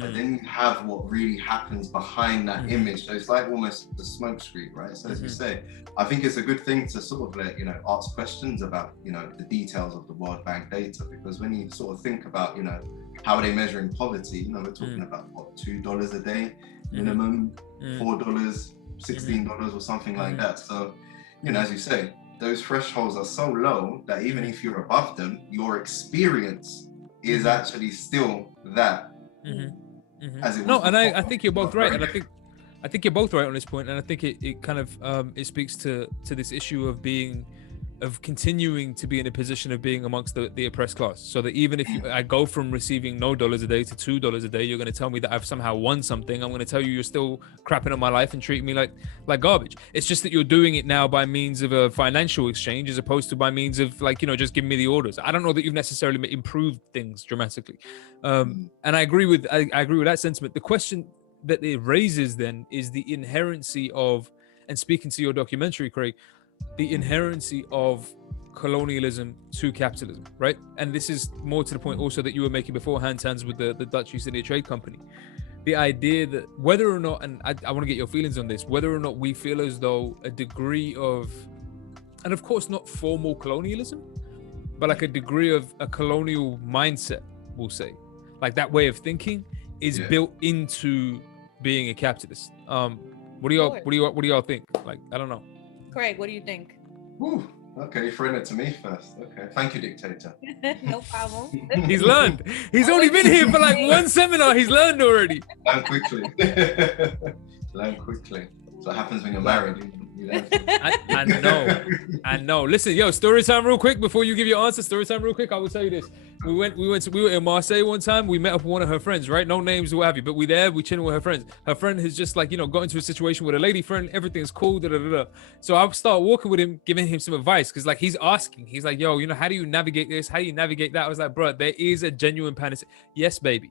but then you have what really happens behind that image. So it's like almost the smoke screen, right? So as you say, I think it's a good thing to sort of ask questions about, the details of the World Bank data, because when you sort of think about, how are they measuring poverty? We're talking about what, $2 a day minimum, $4, $16 or something like that. So, as you say, those thresholds are so low that even if you're above them, your experience is actually still that. As it was and I think you're both right, and I think you're both right on this point, and I think it kind of it speaks to this issue of continuing to be in a position of being amongst the oppressed class, so that even if I go from receiving no dollars a day to $2 a day, you're going to tell me that I've somehow won something. I'm going to tell you you're still crapping on my life and treating me like garbage. It's just that you're doing it now by means of a financial exchange as opposed to by means of just giving me the orders. I don't know that you've necessarily improved things dramatically, and I agree with that sentiment. The question that it raises then is the inherency of, and speaking to your documentary, Craig, the inherency of colonialism to capitalism, right? And this is more to the point also that you were making beforehand, Hans, with the Dutch East India Trade Company. The idea that whether or not, and I want to get your feelings on this, whether or not we feel as though a degree of, and of course not formal colonialism, but like a degree of a colonial mindset, we'll say, like that way of thinking is built into being a capitalist. What do y'all think? Like, I don't know. Craig, what do you think? Ooh, okay, you're throwing it to me first. Okay, thank you, dictator. No problem. He's learned. He's only been here for like one seminar. He's learned already. Learn quickly. Learn quickly. So what happens when you're married. I know. Listen, yo, story time real quick before you give your answer. Story time real quick. I will tell you this. We were in Marseille one time. We met up with one of her friends, right? No names or what have you, but we chilling with her friends. Her friend has just got into a situation with a lady friend. Everything's cool. So I start walking with him, giving him some advice because he's asking. He's like, yo, how do you navigate this? How do you navigate that? I was like, bro, there is a genuine panic. Yes, baby.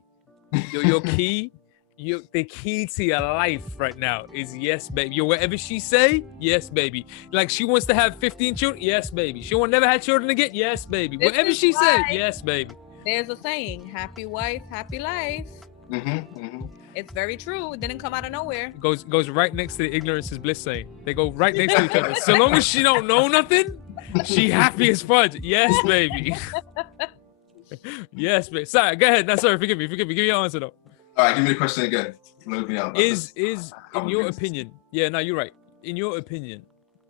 Your key the key to your life right now is yes, baby. Yo, whatever she say, yes, baby. Like she wants to have 15 children, yes, baby. She won't never have children again, yes, baby. This Whatever is she say, why yes, baby. There's a saying, happy wife, happy life. It's very true. It didn't come out of nowhere. Goes right next to the ignorance is bliss saying. They go right next to each other. So long as she don't know nothing, she happy as fudge. Yes, baby. Yes, baby. Sorry, go ahead. No, sorry, forgive me. Give me your answer though. All right, give me the question again. Load me up. Is in your opinion? Yeah, no, you're right. In your opinion,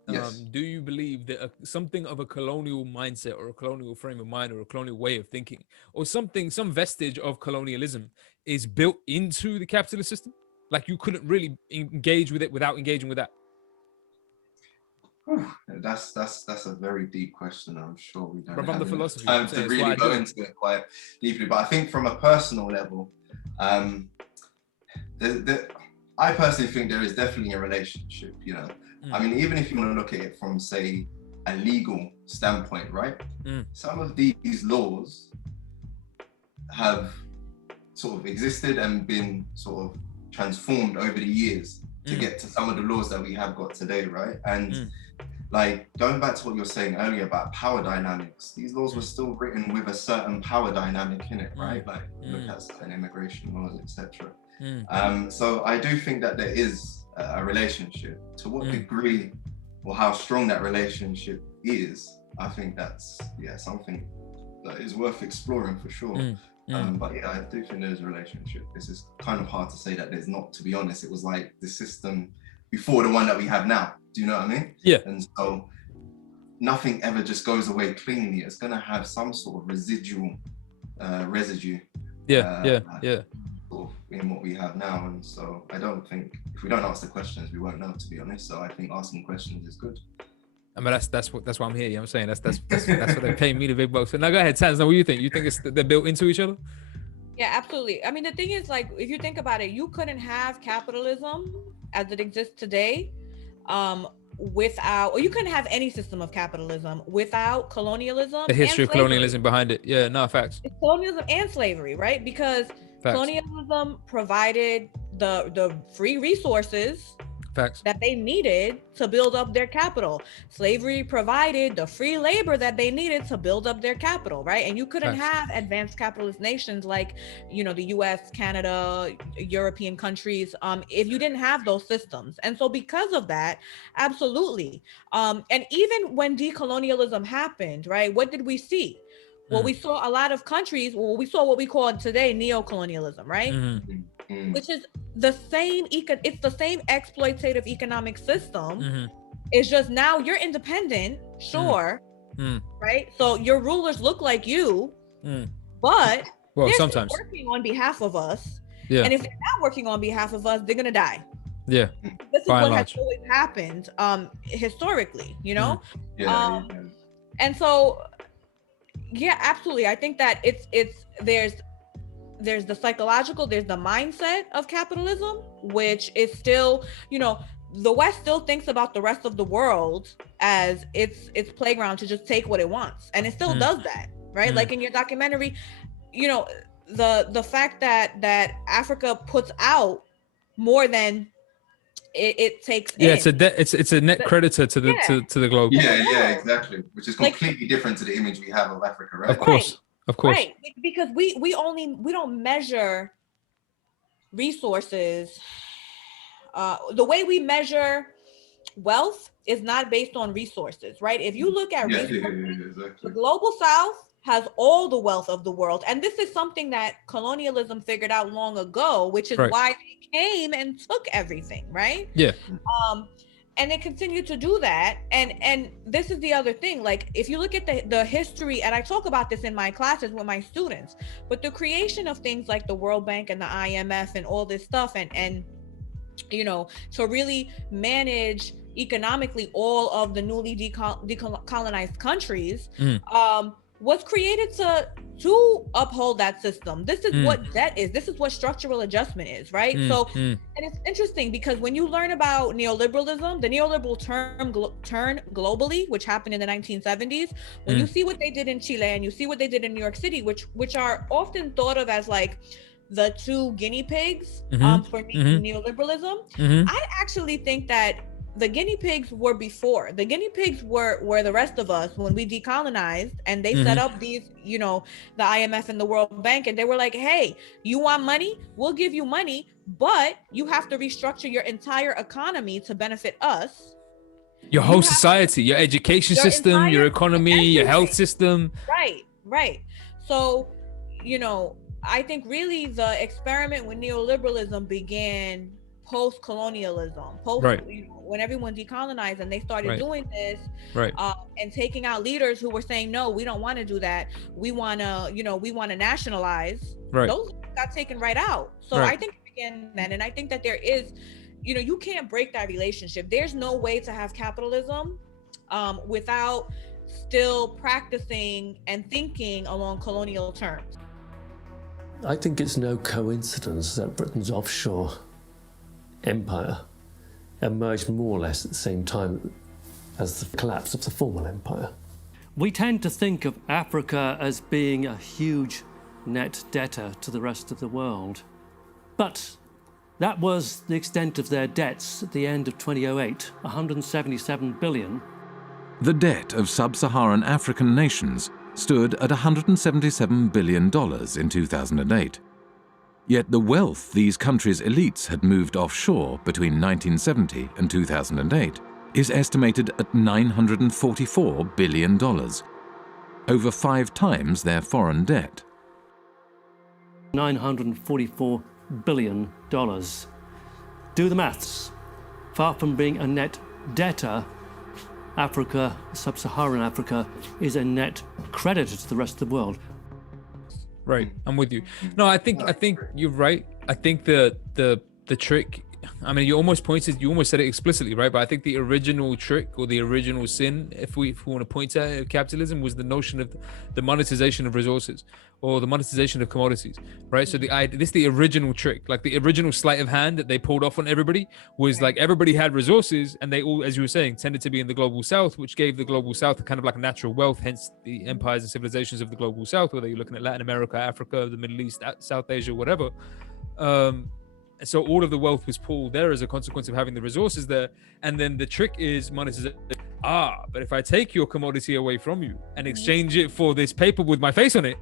yes. Do you believe that something of a colonial mindset or a colonial frame of mind or a colonial way of thinking or some vestige of colonialism is built into the capitalist system? Like you couldn't really engage with it without engaging with that? That's a very deep question. I'm sure we don't have enough time to really go into it quite deeply. But I think from a personal level, I personally think there is definitely a relationship, you know. I mean, even if you want to look at it from, say, a legal standpoint, right? Some of these laws have sort of existed and been sort of transformed over the years to get to some of the laws that we have got today, right? And like going back to what you were saying earlier about power dynamics, these laws were still written with a certain power dynamic in it, right? Like look at certain immigration laws, etc. So I do think that there is a relationship. To what degree or how strong that relationship is, I think that's something that is worth exploring for sure. But yeah, I do think there's a relationship. This is kind of hard to say that there's not, to be honest. It was like the system before the one that we have now. Do you know what I mean? Yeah. And so nothing ever just goes away cleanly. It's gonna have some sort of residue. Yeah. Sort of in what we have now. And so I don't think if we don't ask the questions, we won't know, to be honest. So I think asking questions is good. I mean, that's why I'm here. You know what I'm saying? That's what they pay me the big bucks. So now go ahead, Sans. Now what do you think? You think they're built into each other? Yeah, absolutely. I mean, the thing is, like, if you think about it, you couldn't have capitalism as it exists today without, or you couldn't have any system of capitalism without colonialism. The history of colonialism behind it. Yeah, no, facts. It's colonialism and slavery, right? Because colonialism provided the free resources that they needed to build up their capital. Slavery provided the free labor that they needed to build up their capital, right? And you couldn't have advanced capitalist nations like, you know, the US, Canada, European countries, if you didn't have those systems. And so because of that, absolutely. And even when decolonialism happened, right, what did we see? Well, we saw a lot of countries, we saw what we call today neocolonialism, right? Which is the same, it's the same exploitative economic system. It's just now you're independent, sure, right? So your rulers look like you, but they're sometimes working on behalf of us. And if they're not working on behalf of us, they're gonna die. This is what has always happened historically, you know? And so yeah, absolutely. I think that there's the psychological, there's the mindset of capitalism, which is still, you know, the West still thinks about the rest of the world as its playground to just take what it wants, and it still does that, right? Like in your documentary, you know, the fact that Africa puts out more than it takes in. It's a net creditor to the globe. Yeah, exactly. Which is completely different to the image we have of Africa, right? Of course. Right, because we don't measure resources. The way we measure wealth is not based on resources, right? If you look at resources, the global South has all the wealth of the world, and this is something that colonialism figured out long ago, which is why they came and took everything, right? And they continue to do that. And this is the other thing, like if you look at the history, and I talk about this in my classes with my students, but the creation of things like the World Bank and the IMF and all this stuff, and you know, to really manage economically all of the newly decolonized countries, was created to uphold that system. This is what debt is. This is what structural adjustment is, right? And it's interesting because when you learn about neoliberalism, the neoliberal turn globally, which happened in the 1970s, when you see what they did in Chile and you see what they did in New York City, which are often thought of as like the two guinea pigs for neoliberalism. I actually think that the guinea pigs were before. The guinea pigs were the rest of us when we decolonized, and they set up these, you know, the IMF and the World Bank, and they were like, hey, you want money? We'll give you money, but you have to restructure your entire economy to benefit us. Your whole society, your education system, your economy, your health system. Right. So, you know, I think really the experiment with neoliberalism began post-colonialism, you know, when everyone decolonized and they started doing this, and taking out leaders who were saying, no, we don't want to do that. We want to, you know, we want to nationalize. Those got taken right out. So I think it began then, and I think that there is, you know, you can't break that relationship. There's no way to have capitalism without still practicing and thinking along colonial terms. I think it's no coincidence that Britain's offshore empire emerged more or less at the same time as the collapse of the former empire. We tend to think of Africa as being a huge net debtor to the rest of the world. But that was the extent of their debts at the end of 2008, 177 billion. The debt of sub-Saharan African nations stood at $177 billion in 2008. Yet the wealth these countries' elites had moved offshore between 1970 and 2008 is estimated at $944 billion, over 5 times their foreign debt. $944 billion. Do the maths. Far from being a net debtor, Africa, sub-Saharan Africa, is a net creditor to the rest of the world. Right, I'm with you. No, I think you're right. I think the trick, I mean, you almost said it explicitly, right? But I think the original trick or the original sin, if we want to point at it, capitalism, was the notion of the monetization of resources or the monetization of commodities, right? So this the original trick, like the original sleight of hand that they pulled off on everybody was like everybody had resources, and they all, as you were saying, tended to be in the global south, which gave the global south a kind of like a natural wealth, hence the empires and civilizations of the global south, whether you're looking at Latin America, Africa, the Middle East, South Asia, whatever. So all of the wealth was pulled there as a consequence of having the resources there. And then the trick is monetization. But if I take your commodity away from you and exchange it for this paper with my face on it,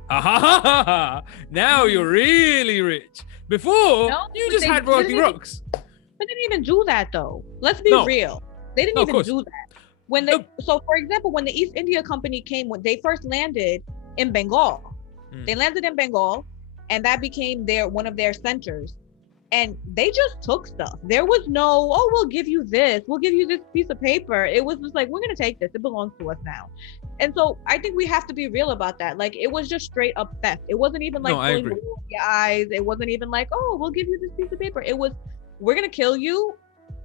now you're really rich. Before, you just had rocky rocks. But they didn't even do that, though. Let's be real. They didn't even do that. So, for example, when the East India Company came, when they first landed in Bengal, they landed in Bengal, and that became one of their centers. And they just took stuff. There was no, we'll give you this. We'll give you this piece of paper. It was just like, we're going to take this. It belongs to us now. And so I think we have to be real about that. Like, it was just straight up theft. It wasn't even like pulling the wool over your eyes. It wasn't even like, we'll give you this piece of paper. It was, we're going to kill you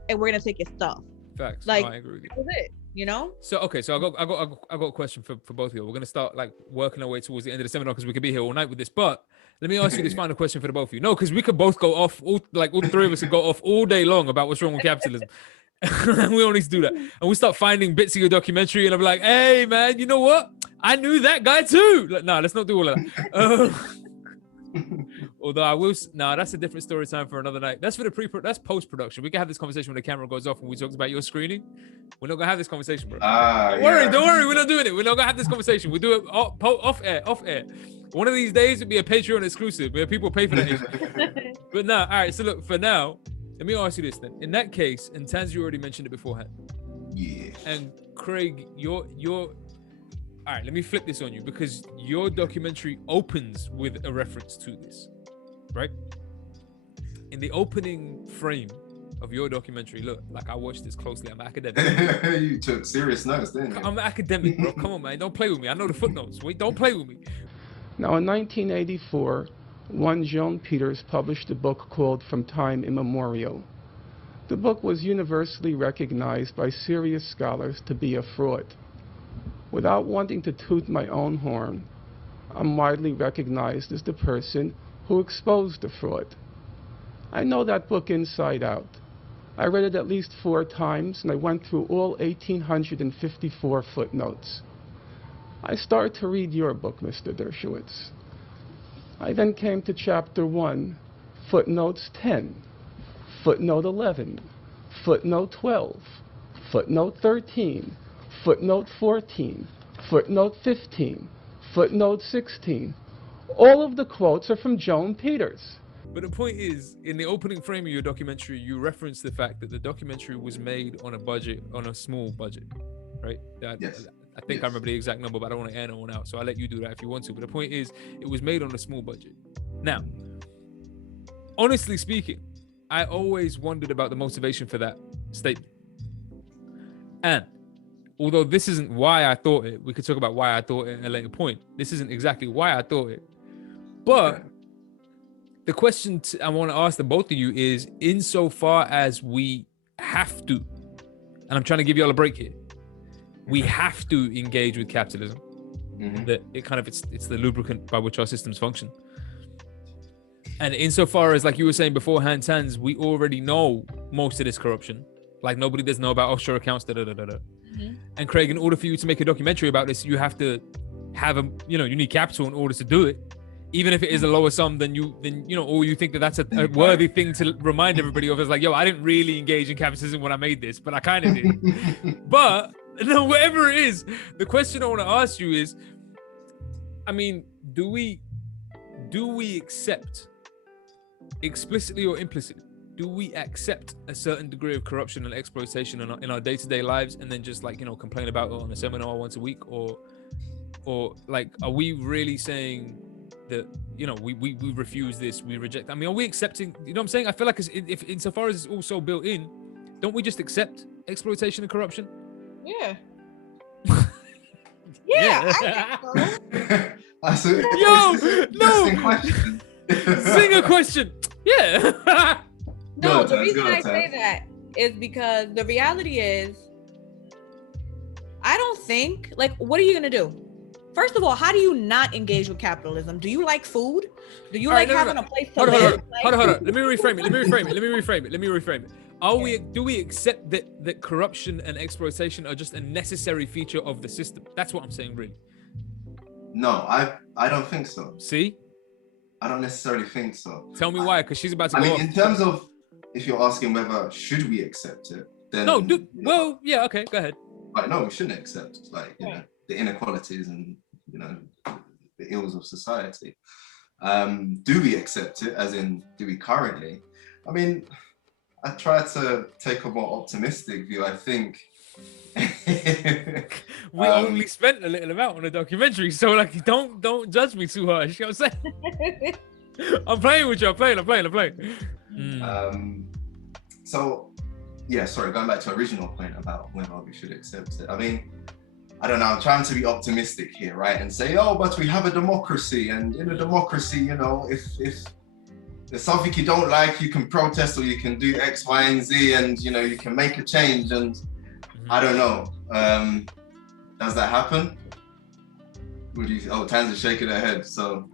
and we're going to take your stuff. Facts. Like, I agree with you. That was it, you know? So, okay. So I got a question for both of you. We're going to start like working our way towards the end of the seminar because we could be here all night with this. But let me ask you this final question for the both of you. No, because we could both go off, all the three of us could go off all day long about what's wrong with capitalism. We don't need to do that. And we start finding bits of your documentary and I'm like, hey, man, you know what? I knew that guy too. Like, no, let's not do all of that. Although I will, that's a different story time for another night. That's for the that's post-production. We can have this conversation when the camera goes off and we talk about your screening. We're not gonna have this conversation, bro. Don't worry, we're not doing it. We're not gonna have this conversation. We'll do it off air. One of these days it'll be a Patreon exclusive where people pay for that. But no, all right. So look, for now, let me ask you this then. In that case, and Tanz, you already mentioned it beforehand. Yeah. And Craig, your all right, let me flip this on you because your documentary opens with a reference to this, right? In the opening frame of your documentary, look, like I watched this closely. I'm academic. You took serious notes, didn't you? I'm academic, bro. Come on, man. Don't play with me. I know the footnotes. Wait, don't play with me. Now, in 1984, one Jean Peters published a book called From Time Immemorial. The book was universally recognized by serious scholars to be a fraud. Without wanting to toot my own horn, I'm widely recognized as the person who exposed the fraud. I know that book inside out. I read it at least 4 times, and I went through all 1,854 footnotes. I started to read your book, Mr. Dershowitz. I then came to chapter 1, footnotes 10, footnote 11, footnote 12, footnote 13, footnote 14, footnote 15, footnote 16. All of the quotes are from Joan Peters. But the point is, in the opening frame of your documentary, you referenced the fact that the documentary was made on a budget, on a small budget, right? Yes. I think I remember the exact number, but I don't want to air no one out, so I'll let you do that if you want to. But the point is, it was made on a small budget. Now, honestly speaking, I always wondered about the motivation for that statement. And although this isn't why I thought it, we could talk about why I thought it at a later point. This isn't exactly why I thought it. But the question I want to ask the both of you is, insofar as we have to, and I'm trying to give you all a break here, we have to engage with capitalism. That it kind of it's the lubricant by which our systems function. And insofar as, like you were saying beforehand, Tans, we already know most of this corruption. Like nobody does know about offshore accounts. And Craig, in order for you to make a documentary about this, you have to have you need capital in order to do it. Even if it is a lower sum than or you think that that's a worthy thing to remind everybody of. It's like, yo, I didn't really engage in capitalism when I made this, but I kind of did. But no, whatever it is, the question I want to ask you is, I mean, do we accept, explicitly or implicitly, do we accept a certain degree of corruption and exploitation in our day-to-day lives, and then just like, complain about it on a seminar once a week, or like, are we really saying that, we refuse this, we reject? I mean, are we accepting, you know what I'm saying? I feel like if insofar as it's also built in, don't we just accept exploitation and corruption? Yeah. Yeah, I think so. Yo, no. Question. Sing a question. Yeah. No, the reason I say that is because the reality is, I don't think, like, what are you gonna do? First of all, how do you not engage with capitalism? Do you like food? Do you like having a place to live? Hold on. Let me reframe it. Do we accept that corruption and exploitation are just a necessary feature of the system? That's what I'm saying, really. No, I don't think so. See? I don't necessarily think so. Tell me why, because she's about to go I mean, off. in terms of, if you're asking whether should we accept it, then well, yeah, okay, go ahead. Like, no, we shouldn't accept, like, the inequalities and the ills of society. Do we accept it? As in, do we currently? I mean, I try to take a more optimistic view. I think we only spent a little amount on a documentary, so like, don't judge me too harsh. You know what I'm saying? I'm playing with you. I'm playing. So, yeah, sorry, going back to original point about whether we should accept it. I mean, I don't know, I'm trying to be optimistic here, right? And say, oh, but we have a democracy, and in a democracy, if there's something you don't like, you can protest, or you can do X, Y, and Z, and you can make a change. And I don't know, does that happen? What do you? Oh, Tans is shaking her head. So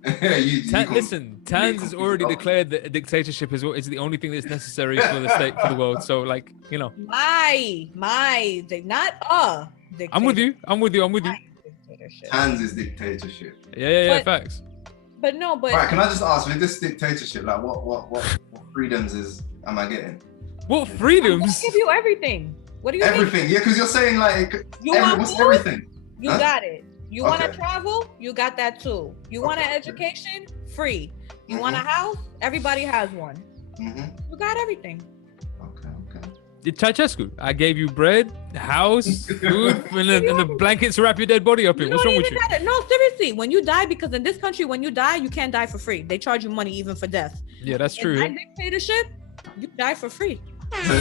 listen, Tans has already declared that a dictatorship is the only thing that's necessary for the state, for the world. So like, not dictatorship. I'm with you. Tans is dictatorship. Yeah, facts. But right, can I just ask, with this dictatorship, like what freedoms am I getting? What freedoms? I give you everything. What do you everything? Yeah, because you're saying like what's everything. You got it. You want to travel? You got that too. You want an education? Free. You want a house? Everybody has one. You got everything. Ceausescu, I gave you bread, house, food, and the blankets to wrap your dead body up in. What's wrong with you? No, seriously. When you die, because in this country, when you die, you can't die for free. They charge you money even for death. Yeah, that's true. In my dictatorship, you die for free. If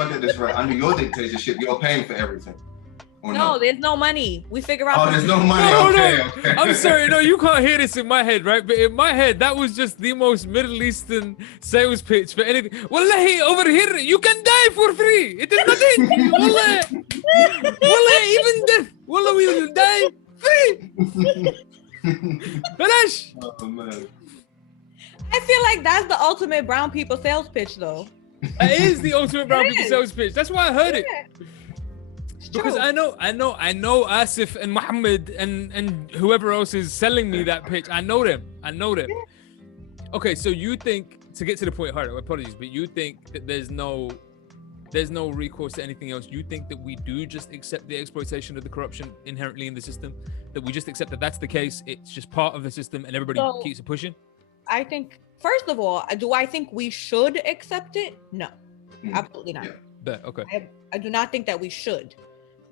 I get this right, under your dictatorship, you're paying for everything. No, there's no money. We figure out. Oh, there's no money. Okay. I'm sorry. No, you can't hear this in my head, right? But in my head, that was just the most Middle Eastern sales pitch for anything. Wallahi, over here, you can die for free. It is nothing. Wallahi, even death. Wallah, we will die free. Finish. Oh, man. I feel like that's the ultimate brown people sales pitch, though. It is the ultimate brown people sales pitch. That's why I heard it. Because I know Asif and Muhammad and whoever else is selling me that pitch. I know them. Okay, so you think, to get to the point harder, apologies, but you think that there's no recourse to anything else? You think that we do just accept the exploitation of the corruption inherently in the system? That we just accept that that's the case, it's just part of the system and everybody keeps it pushing? I think, first of all, do I think we should accept it? No, absolutely not. Okay. I do not think that we should.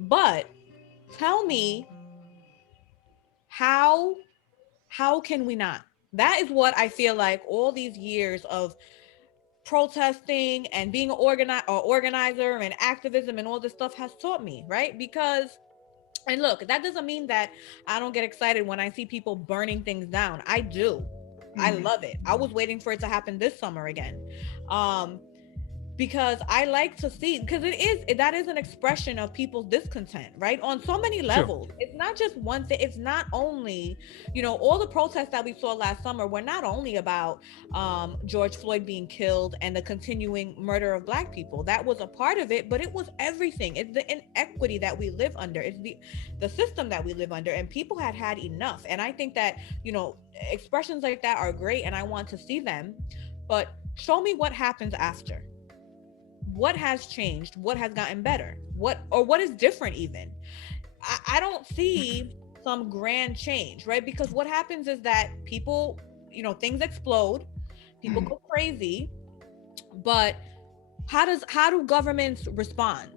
But tell me, how can we not? That is what I feel like all these years of protesting and being an organizer and activism and all this stuff has taught me, right? Because, and look, that doesn't mean that I don't get excited when I see people burning things down. I do. I love it. I was waiting for it to happen this summer again. Because I like to see, because that is an expression of people's discontent, right? On so many levels. Sure. It's not just one thing. It's not only, all the protests that we saw last summer were not only about George Floyd being killed and the continuing murder of Black people. That was a part of it, but it was everything. It's the inequity that we live under. It's the system that we live under, and people had enough. And I think that, expressions like that are great, and I want to see them, but show me what happens after. What has changed? What has gotten better? What is different even? I don't see some grand change, right? Because what happens is that people, things explode, people go crazy, but how do governments respond?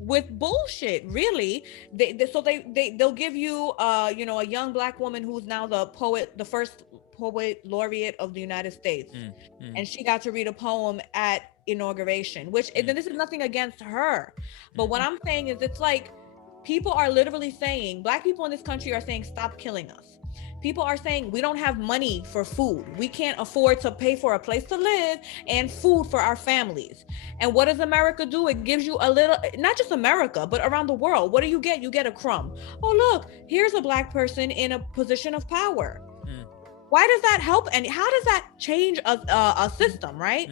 With bullshit, really. They'll give you a young Black woman who's now the first poet laureate of the United States, and she got to read a poem at inauguration, which and this is nothing against her, but what I'm saying is, it's like people are literally saying, Black people in this country are saying, stop killing us. People are saying we don't have money for food. We can't afford to pay for a place to live and food for our families. And what does America do? It gives you a little, not just America, but around the world. What do you get? You get a crumb. Oh, look, here's a Black person in a position of power. Why does that help? And how does that change a system, right?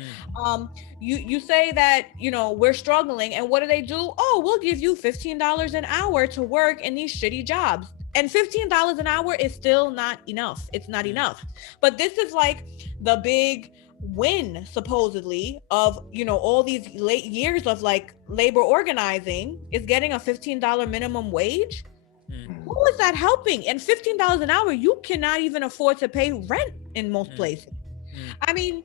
You say that, we're struggling, and what do? Oh, we'll give you $15 an hour to work in these shitty jobs. And $15 an hour is still not enough. It's not enough. But this is like the big win, supposedly, of, all these late years of like labor organizing, is getting a $15 minimum wage. Who is that helping? And $15 an hour, you cannot even afford to pay rent in most places. I mean,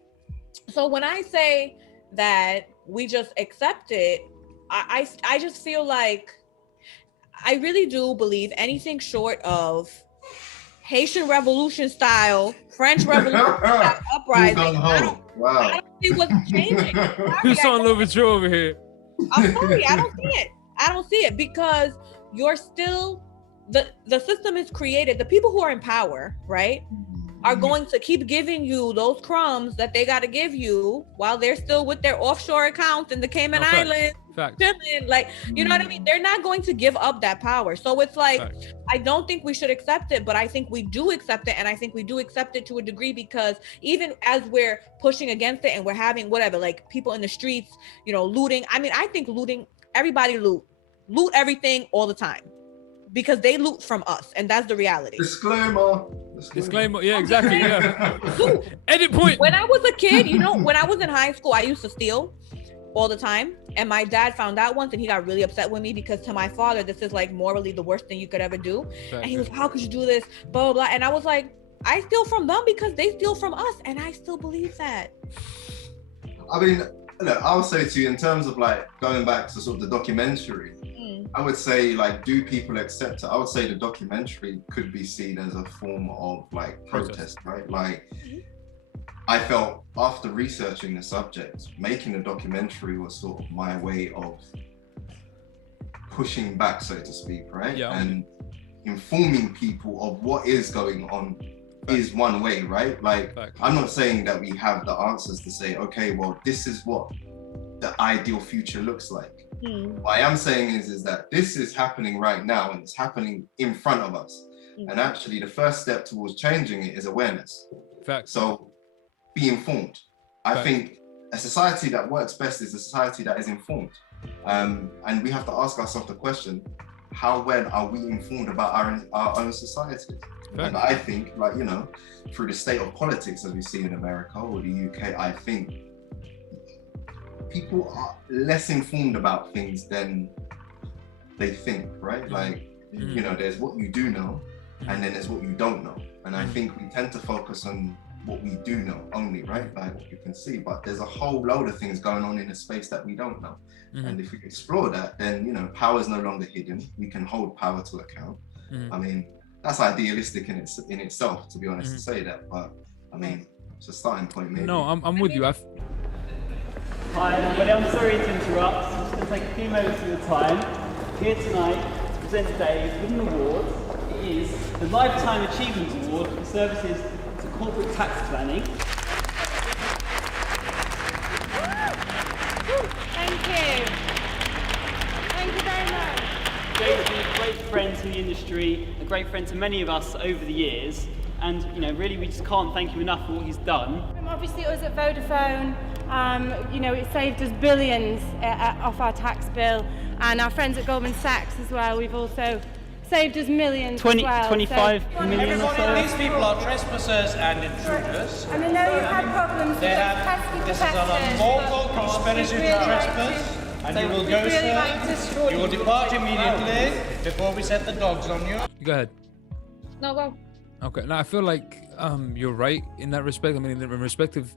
so when I say that we just accept it, I just feel like I really do believe anything short of Haitian Revolution style, French Revolution style uprising, I don't see what's changing. Poussin Louverture over here. I'm sorry, I don't see it because you're still, the system is created. The people who are in power, right, are going to keep giving you those crumbs that they got to give you while they're still with their offshore accounts in the Cayman Islands. Chilling, like, you know what I mean? They're not going to give up that power. So it's like, I don't think we should accept it, but I think we do accept it. And I think we do accept it to a degree, because even as we're pushing against it and we're having whatever, like people in the streets, looting. I mean, I think looting, everybody loot everything all the time, because they loot from us, and that's the reality. Disclaimer. Yeah, exactly. Yeah. Edit point. When I was a kid, when I was in high school, I used to steal all the time, and my dad found out once, and he got really upset with me, because to my father, this is like morally the worst thing you could ever do. And he was, how could you do this? Blah blah blah. And I was like, I steal from them because they steal from us, and I still believe that. I mean, look, I'll say to you, in terms of like going back to sort of the documentary, I would say, like, do people accept it? I would say the documentary could be seen as a form of like protest, right? Like, I felt after researching the subject, making a documentary was sort of my way of pushing back, so to speak, right? Yeah. And informing people of what is going on is one way, right? Like, I'm not saying that we have the answers to say, okay, well, this is what the ideal future looks like. What I am saying is that this is happening right now, and it's happening in front of us. And actually, the first step towards changing it is awareness. Facts. So be informed. I think a society that works best is a society that is informed. And we have to ask ourselves the question, how well are we informed about our own society? Right. And I think, like, you know, through the state of politics as we see in America or the UK, I think people are less informed about things than they think, right? Like, you know, there's what you do know, and then there's what you don't know. And I think we tend to focus on what we do know only, right? Like what you can see, but there's a whole load of things going on in a space that we don't know. And if we explore that, then, you know, power is no longer hidden. We can hold power to account. I mean, that's idealistic in itself, to be honest, to say that. But I mean, it's a starting point, maybe. No, I'm with you. Hi, everybody. I'm sorry to interrupt. I'm just going to take a few moments of your time. Here tonight to present Dave with an award. It is the Lifetime Achievement Award for services to corporate tax planning. Thank you. Thank you very much. Dave's been a great friend to the industry, a great friend to many of us over the years, and you know, really, we just can't thank him enough for what he's done. Obviously, us at Vodafone, you know, it saved us billions off our tax bill, and our friends at Goldman Sachs as well. We've also saved us millions 25 million Everybody, or so. these people are trespassers and intruders. And I know you've had problems with those pesky This is an unlawful conspiracy to trespass, and you will go, sir. You will depart immediately before we set the dogs on you. Go ahead. No, go. Okay, now I feel like you're right in that respect. I mean, in respect of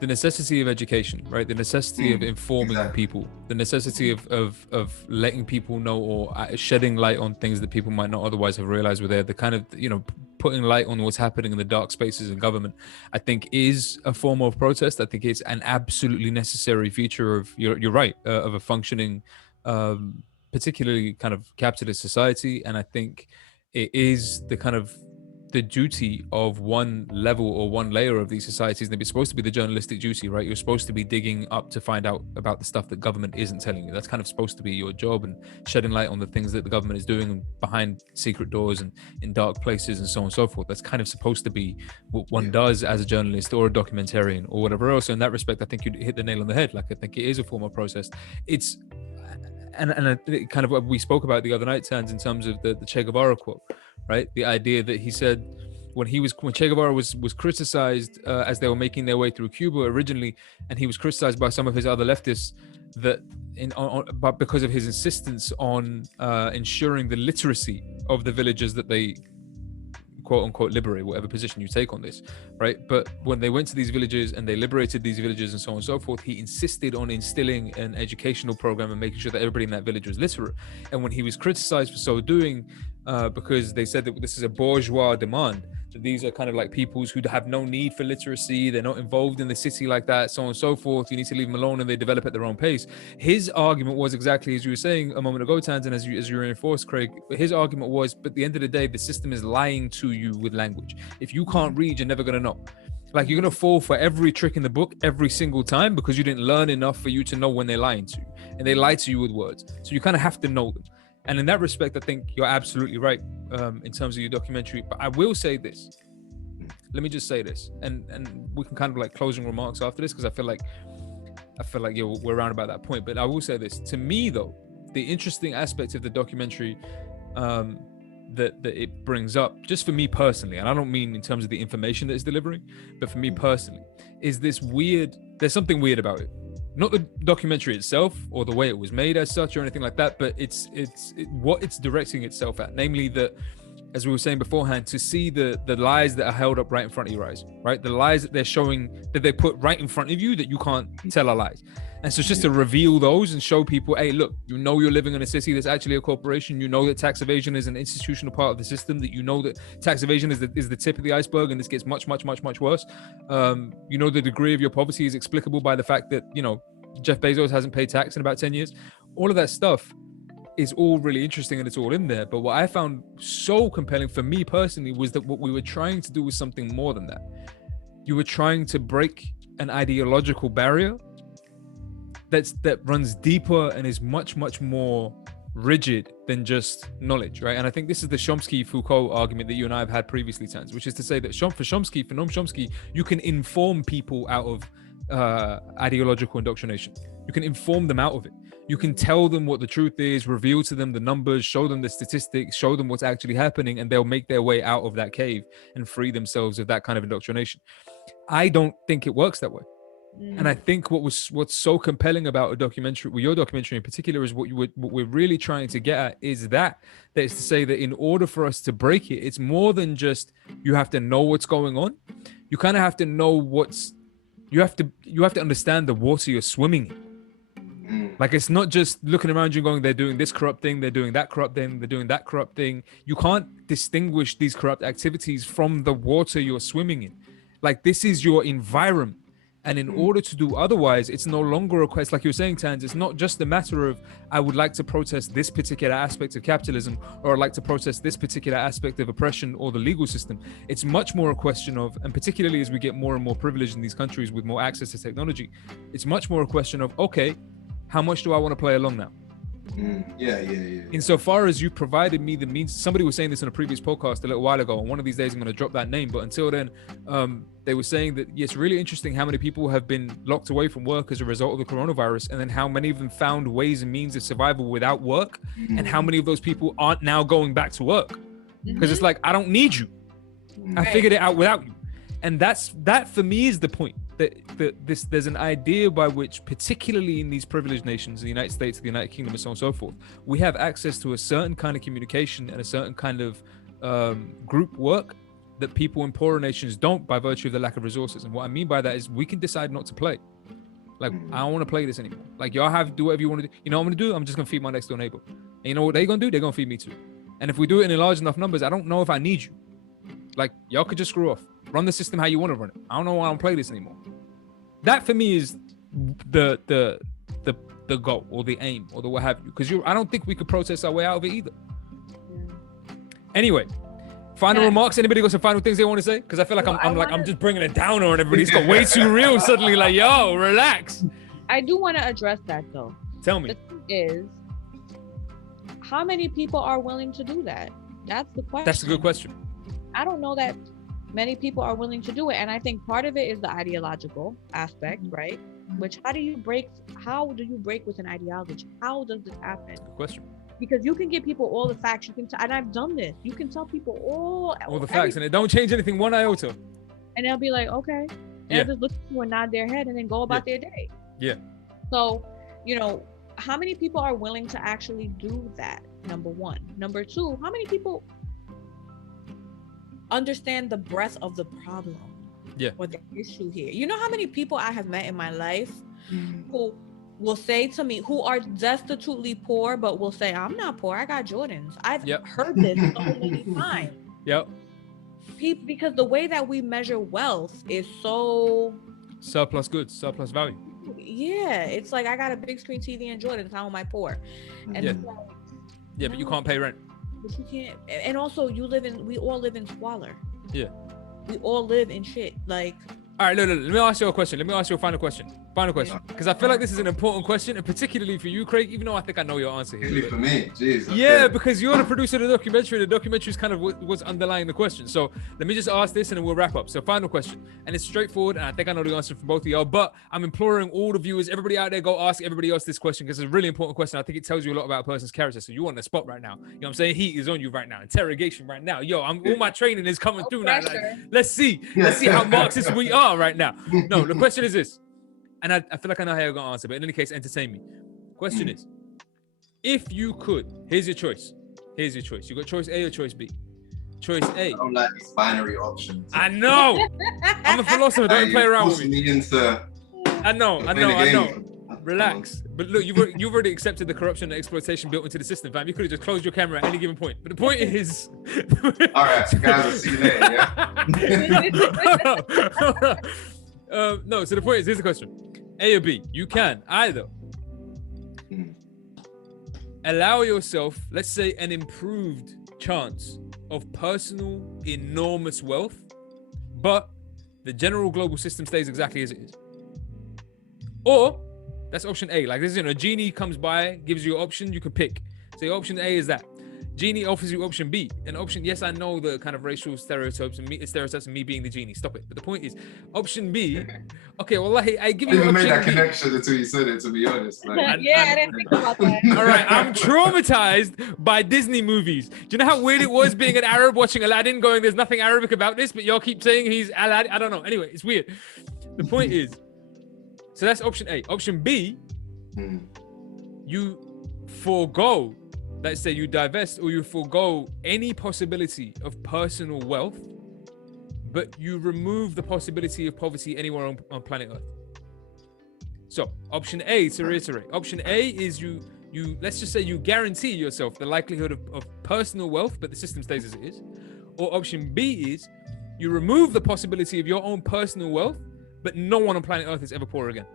the necessity of education, right? The necessity of informing people, the necessity of letting people know or shedding light on things that people might not otherwise have realized were there. The kind of, you know, putting light on what's happening in the dark spaces in government, I think is a form of protest. I think it's an absolutely necessary feature of, you're right, of a functioning, particularly kind of capitalist society. And I think it is the kind of the duty of one level or one layer of these societies. And it's supposed to be the journalistic duty, right? You're supposed to be digging up to find out about the stuff that government isn't telling you. That's kind of supposed to be your job, and shedding light on the things that the government is doing behind secret doors and in dark places and so on and so forth. That's kind of supposed to be what one does as a journalist or a documentarian or whatever else. So in that respect, I think you'd hit the nail on the head. Like, I think it is a form of process. It's, and kind of what we spoke about the other night, Tans, in terms of the Che Guevara quote, right? The idea that he said when Che Guevara was criticized as they were making their way through Cuba originally, and he was criticized by some of his other leftists that but because of his insistence on ensuring the literacy of the villages that they quote unquote liberate, whatever position you take on this, right? But when they went to these villages and they liberated these villages and so on and so forth, he insisted on instilling an educational program and making sure that everybody in that village was literate. And when he was criticized for so doing, because they said that this is a bourgeois demand, that these are kind of like peoples who have no need for literacy, they're not involved in the city like that, so on and so forth, you need to leave them alone and they develop at their own pace. His argument was exactly as you were saying a moment ago, Tans, and as you reinforced, Craig, his argument was, but at the end of the day, the system is lying to you with language. If you can't read, you're never going to know. Like, you're going to fall for every trick in the book every single time because you didn't learn enough for you to know when they're lying to you, and they lie to you with words. So you kind of have to know them. And in that respect, I think you're absolutely right in terms of your documentary. But I will say this. Let me just say this, and we can kind of like closing remarks after this, because I feel like yeah, we're around about that point. But I will say this. To me, though, the interesting aspect of the documentary that it brings up, just for me personally, and I don't mean in terms of the information that it's delivering, but for me personally, is this weird. There's something weird about it. Not the documentary itself or the way it was made as such or anything like that, but it's what it's directing itself at, namely that, as we were saying beforehand, to see the lies that are held up right in front of your eyes, right? The lies that they're showing, that they put right in front of you that you can't tell are lies. And so it's just to reveal those and show people, hey, look, you know you're living in a city that's actually a corporation. You know that tax evasion is an institutional part of the system, that you know that tax evasion is the tip of the iceberg, and this gets much, much, much, much worse. You know the degree of your poverty is explicable by the fact that, you know, Jeff Bezos hasn't paid tax in about 10 years. All of that stuff is all really interesting and it's all in there. But what I found so compelling for me personally was that what we were trying to do was something more than that. You were trying to break an ideological barrier that runs deeper and is much, much more rigid than just knowledge, right? And I think this is the Chomsky-Foucault argument that you and I have had previously, Tans, which is to say that for Noam Chomsky, you can inform people out of ideological indoctrination. You can inform them out of it. You can tell them what the truth is, reveal to them the numbers, show them the statistics, show them what's actually happening, and they'll make their way out of that cave and free themselves of that kind of indoctrination. I don't think it works that way. And I think what's so compelling about a documentary, well, your documentary in particular, is what we're really trying to get at is that is to say that in order for us to break it, it's more than just you have to know what's going on. You kind of have to know you have to understand the water you're swimming in. Like, it's not just looking around you going, they're doing this corrupt thing, they're doing that corrupt thing, they're doing that corrupt thing. You can't distinguish these corrupt activities from the water you're swimming in. Like, this is your environment. And in order to do otherwise, it's no longer a quest, like you were saying, Tans, it's not just a matter of, I would like to protest this particular aspect of capitalism, or I'd like to protest this particular aspect of oppression or the legal system. It's much more a question of, and particularly as we get more and more privileged in these countries with more access to technology, it's much more a question of, okay, how much do I want to play along now? Yeah. Insofar as you provided me the means, somebody was saying this in a previous podcast a little while ago, and one of these days I'm going to drop that name, but until then, they were saying that it's really interesting how many people have been locked away from work as a result of the coronavirus, and then how many of them found ways and means of survival without work, and how many of those people aren't now going back to work because it's like, I don't need you, I figured it out without you. And that for me is the point. There's an idea by which, particularly in these privileged nations, the United States, the United Kingdom, and so on and so forth, we have access to a certain kind of communication and a certain kind of group work that people in poorer nations don't, by virtue of the lack of resources. And what I mean by that is we can decide not to play. Like, I don't want to play this anymore. Like, y'all do whatever you want to do. You know what I'm going to do? I'm just going to feed my next door neighbor. And you know what they're going to do? They're going to feed me too. And if we do it in large enough numbers, I don't know if I need you. Like, y'all could just screw off. Run the system how you want to run it. I don't know why I don't play this anymore. That for me is the goal or the aim or the what have you. Because I don't think we could protest our way out of it either. Anyway, final remarks. Anybody got some final things they want to say? Because I feel like I'm just bringing it down on everybody. It's got way too real suddenly. Like, yo, relax. I do want to address that though. Tell me. The thing is, how many people are willing to do that? That's the question. That's a good question. I don't know that many people are willing to do it, and I think part of it is the ideological aspect, right? Which how do you break with an ideology? How does this happen? Good question. Because you can give people all the facts, you can and I've done this. You can tell people all the facts, and it don't change anything one iota. And they'll be like, okay. They'll just look at you and nod their head and then go about their day. Yeah. So, how many people are willing to actually do that? Number one. Number two, how many people understand the breadth of the problem or the issue here? You know how many people I have met in my life who will say to me, who are destitutely poor, but will say, I'm not poor, I got Jordans. I've heard this so many times. Because the way that we measure wealth is so surplus goods, surplus value. Yeah, it's like, I got a big screen TV and Jordans, how am I poor? And but you can't pay rent. But you can't, and also we all live in squalor. Yeah. We all live in shit. Like, all right, look, let me ask you a question. Let me ask you a final question. Because I feel like this is an important question, and particularly for you, Craig, even though I think I know your answer here. Really for me, jeez. Yeah, because you're the producer of the documentary. The documentary is kind of what's underlying the question. So let me just ask this, and then we'll wrap up. So final question, and it's straightforward, and I think I know the answer from both of y'all, but I'm imploring all the viewers, everybody out there, go ask everybody else this question, because it's a really important question. I think it tells you a lot about a person's character. So you on the spot right now. You know what I'm saying? Heat is on you right now. Interrogation right now. Yo, all my training is coming through now. Like, let's see how Marxist we are right now. No, the question is this. And I feel like I know how you're going to answer, but in any case, entertain me. Question is, if you could, here's your choice. You got choice A or choice B? Choice A. I don't like these binary options. I know. I'm a philosopher. Don't play around with me. I know. Relax. But look, you've already accepted the corruption and exploitation built into the system, fam. You could have just closed your camera at any given point. But the point is... All right, guys, I'll see you later, yeah? No, so the point is, here's the question. A or B, you can either allow yourself, let's say, an improved chance of personal enormous wealth, but the general global system stays exactly as it is. Or, that's option A. Like, this is, a genie comes by, gives you an option, you can pick. So your option A is that Genie offers you option B. And option, yes, I know the kind of racial stereotypes and me being the genie. Stop it. But the point is, option B. Okay, well, I give you I even option made that B. connection until you said it, to be honest. Like, I didn't think about that. All right, I'm traumatized by Disney movies. Do you know how weird it was being an Arab watching Aladdin going, there's nothing Arabic about this, but y'all keep saying he's Aladdin? I don't know. Anyway, it's weird. The point is, so that's option A. Option B, you forego, let's say you divest or you forego any possibility of personal wealth, but you remove the possibility of poverty anywhere on planet Earth. So option A, to reiterate, option A is you let's just say you guarantee yourself the likelihood of personal wealth, but the system stays as it is. Or option B is you remove the possibility of your own personal wealth, but no one on planet Earth is ever poor again.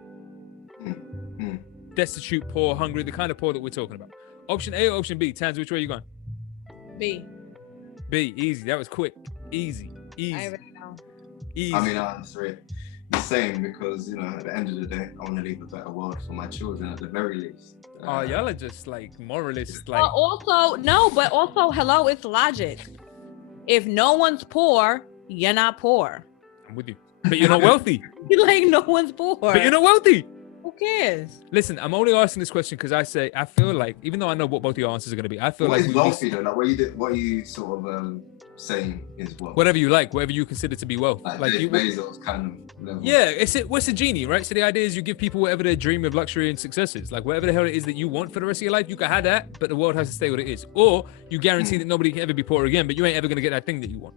Destitute, poor, hungry, the kind of poor that we're talking about. Option A or option B? Tans, which way are you going? B. B, easy. That was quick. Easy. I already know. Easy. I mean, I answer it the same because, you know, at the end of the day, I want to leave a better world for my children at the very least. Oh, y'all are just like moralists. Like, but also, hello, it's logic. If no one's poor, you're not poor. I'm with you. But you're not wealthy. Like, no one's poor. But you're not wealthy. Who cares? Listen, I'm only asking this question because I feel like, even though I know what both of your answers are going to be, I feel what like is wealthy though? Like, what are you sort of saying is wealth? whatever you like, whatever you consider to be wealth. Like Jeff Bezos kind of level. Yeah, what's a genie, right? So the idea is you give people whatever their dream of luxury and success is. Like whatever the hell it is that you want for the rest of your life, you can have that, but the world has to stay what it is. Or you guarantee that nobody can ever be poor again, but you ain't ever going to get that thing that you want.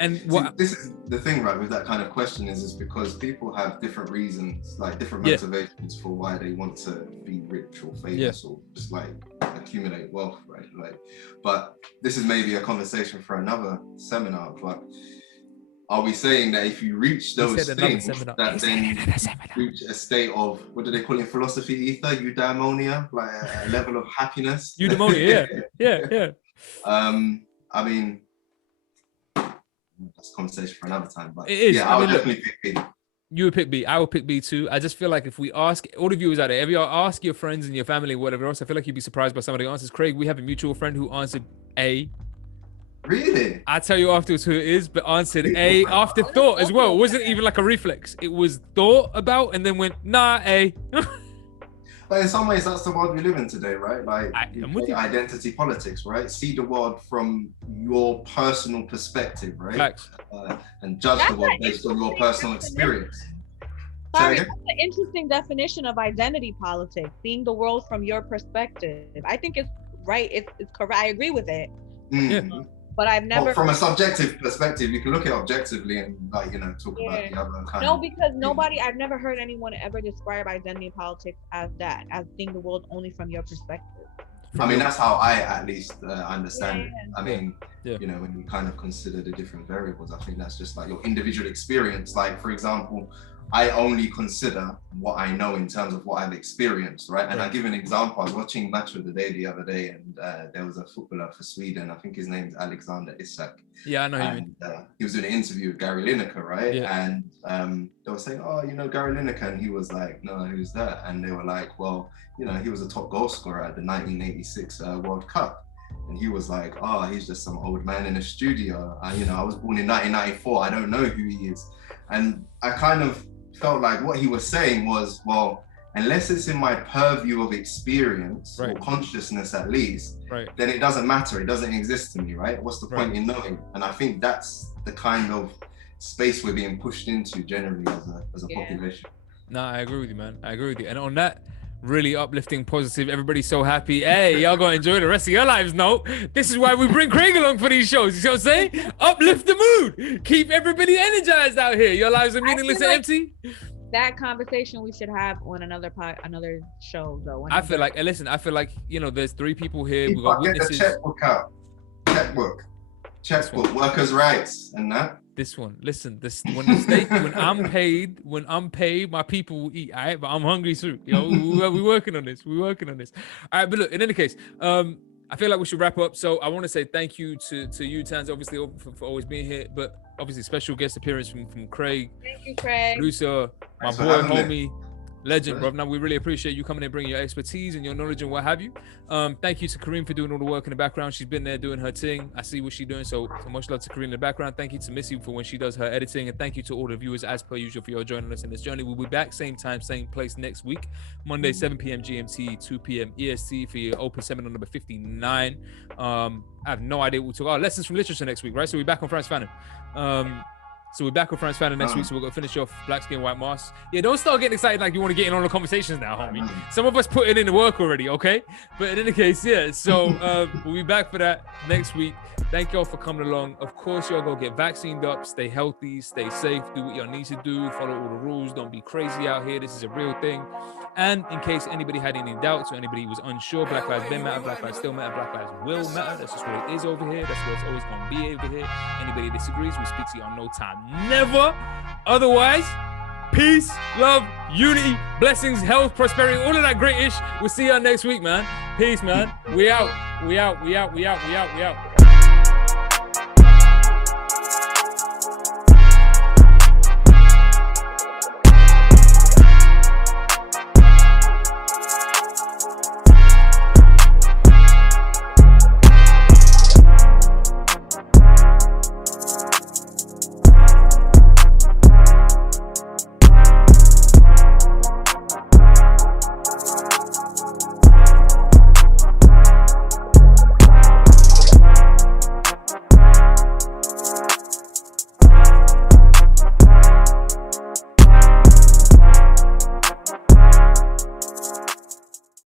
And what this is the thing, right, with that kind of question is because people have different reasons, like different motivations for why they want to be rich or famous or just like accumulate wealth, right? Like, but this is maybe a conversation for another seminar. But are we saying that if you reach those things, that then reach a state of, what do they call it in philosophy, ether, eudaimonia, like a level of happiness? Eudaimonia, yeah. I mean, that's a conversation for another time, but it is. I would definitely pick B. You would pick B. I would pick B too. I just feel like if we ask all the viewers out there, if you ask your friends and your family, whatever else, I feel like you'd be surprised by some of the answers. Craig, we have a mutual friend who answered A. Really? I'll tell you afterwards who it is, but answered A after thought as well. It wasn't even like a reflex. It was thought about and then went, nah, A. But in some ways, that's the world we live in today, right? Like identity politics, right? See the world from your personal perspective, right? And judge the world based on your personal experience. Sorry, that's an interesting definition of identity politics, seeing the world from your perspective. I think it's right. It's correct. I agree with it. But I've never... Well, from a subjective perspective, you can look at it objectively and, like, you know, talk about the other kind No, because I've never heard anyone ever describe identity politics as that, as seeing the world only from your perspective. I mean, that's how I at least understand it. I mean, you know, when you kind of consider the different variables, I think that's just like your individual experience. Like, for example, I only consider what I know in terms of what I've experienced, right? And I give an example. I was watching Match of the Day the other day, and there was a footballer for Sweden. I think his name is Alexander Isak. Yeah, I know him. He was doing an interview with Gary Lineker, right? Yeah. And they were saying, oh, you know, Gary Lineker, and he was like, no, who's that? And they were like, well, you know, he was a top goal scorer at the 1986 World Cup. And he was like, oh, he's just some old man in a studio. You know, I was born in 1994. I don't know who he is. And I kind of felt like what he was saying was, well, unless it's in my purview of experience or consciousness at least, then it doesn't matter. It doesn't exist to me, right? What's the point in knowing? And I think that's the kind of space we're being pushed into generally as a population. No, I agree with you, man. I agree with you. And on that really uplifting, positive, everybody's so happy. Hey, y'all gonna enjoy the rest of your lives. No, this is why we bring Craig along for these shows. You see what I'm saying? Uplift the mood. Keep everybody energized out here. Your lives are meaningless and empty. That conversation we should have on another show, though. I feel like, listen, you know, there's 3 people here. We got get witnesses. the checkbook out. Checkbook. Workers' rights and that. This one, listen. When I'm paid, my people will eat. All right, but I'm hungry too. Yo, we're working on this. All right, but look. In any case, I feel like we should wrap up. So I want to say thank you to you, Tans, obviously for always being here. But obviously, special guest appearance from Craig. Thank you, Craig. Producer, my boy, homie. Legend, bro. Now we really appreciate you coming and bringing your expertise and your knowledge and what have you. Thank you to Kareem for doing all the work in the background. She's been there doing her thing. I see what she's doing. So much love to Kareem in the background. Thank you to Missy for when she does her editing, and thank you to all the viewers as per usual for your joining us in this journey. We'll be back same time, same place next week, Monday 7 p.m. GMT, 2 p.m. EST for your open seminar number 59. I have no idea what we'll talk about. Lessons from literature next week, right? So we're back on Franz Fanon. So we're back with Franz Fanon next week, so we're going to finish off Black Skin, White Mask. Yeah, don't start getting excited like you want to get in on the conversations now, homie. Some of us put it in the work already, okay? But in any case, yeah, so we'll be back for that next week. Thank y'all for coming along. Of course, y'all go get vaccinated up, stay healthy, stay safe, do what y'all need to do, follow all the rules, don't be crazy out here. This is a real thing. And in case anybody had any doubts or anybody was unsure, Black Lives been matter, Black Lives still matter, Black Lives will matter. That's just what it is over here. That's what it's always going to be over here. Anybody disagrees, we speak to you on no time. Never. Otherwise, peace, love, unity, blessings, health, prosperity, all of that great ish. We'll see y'all next week, man. Peace, man. We out. We out. We out. We out. We out. We out.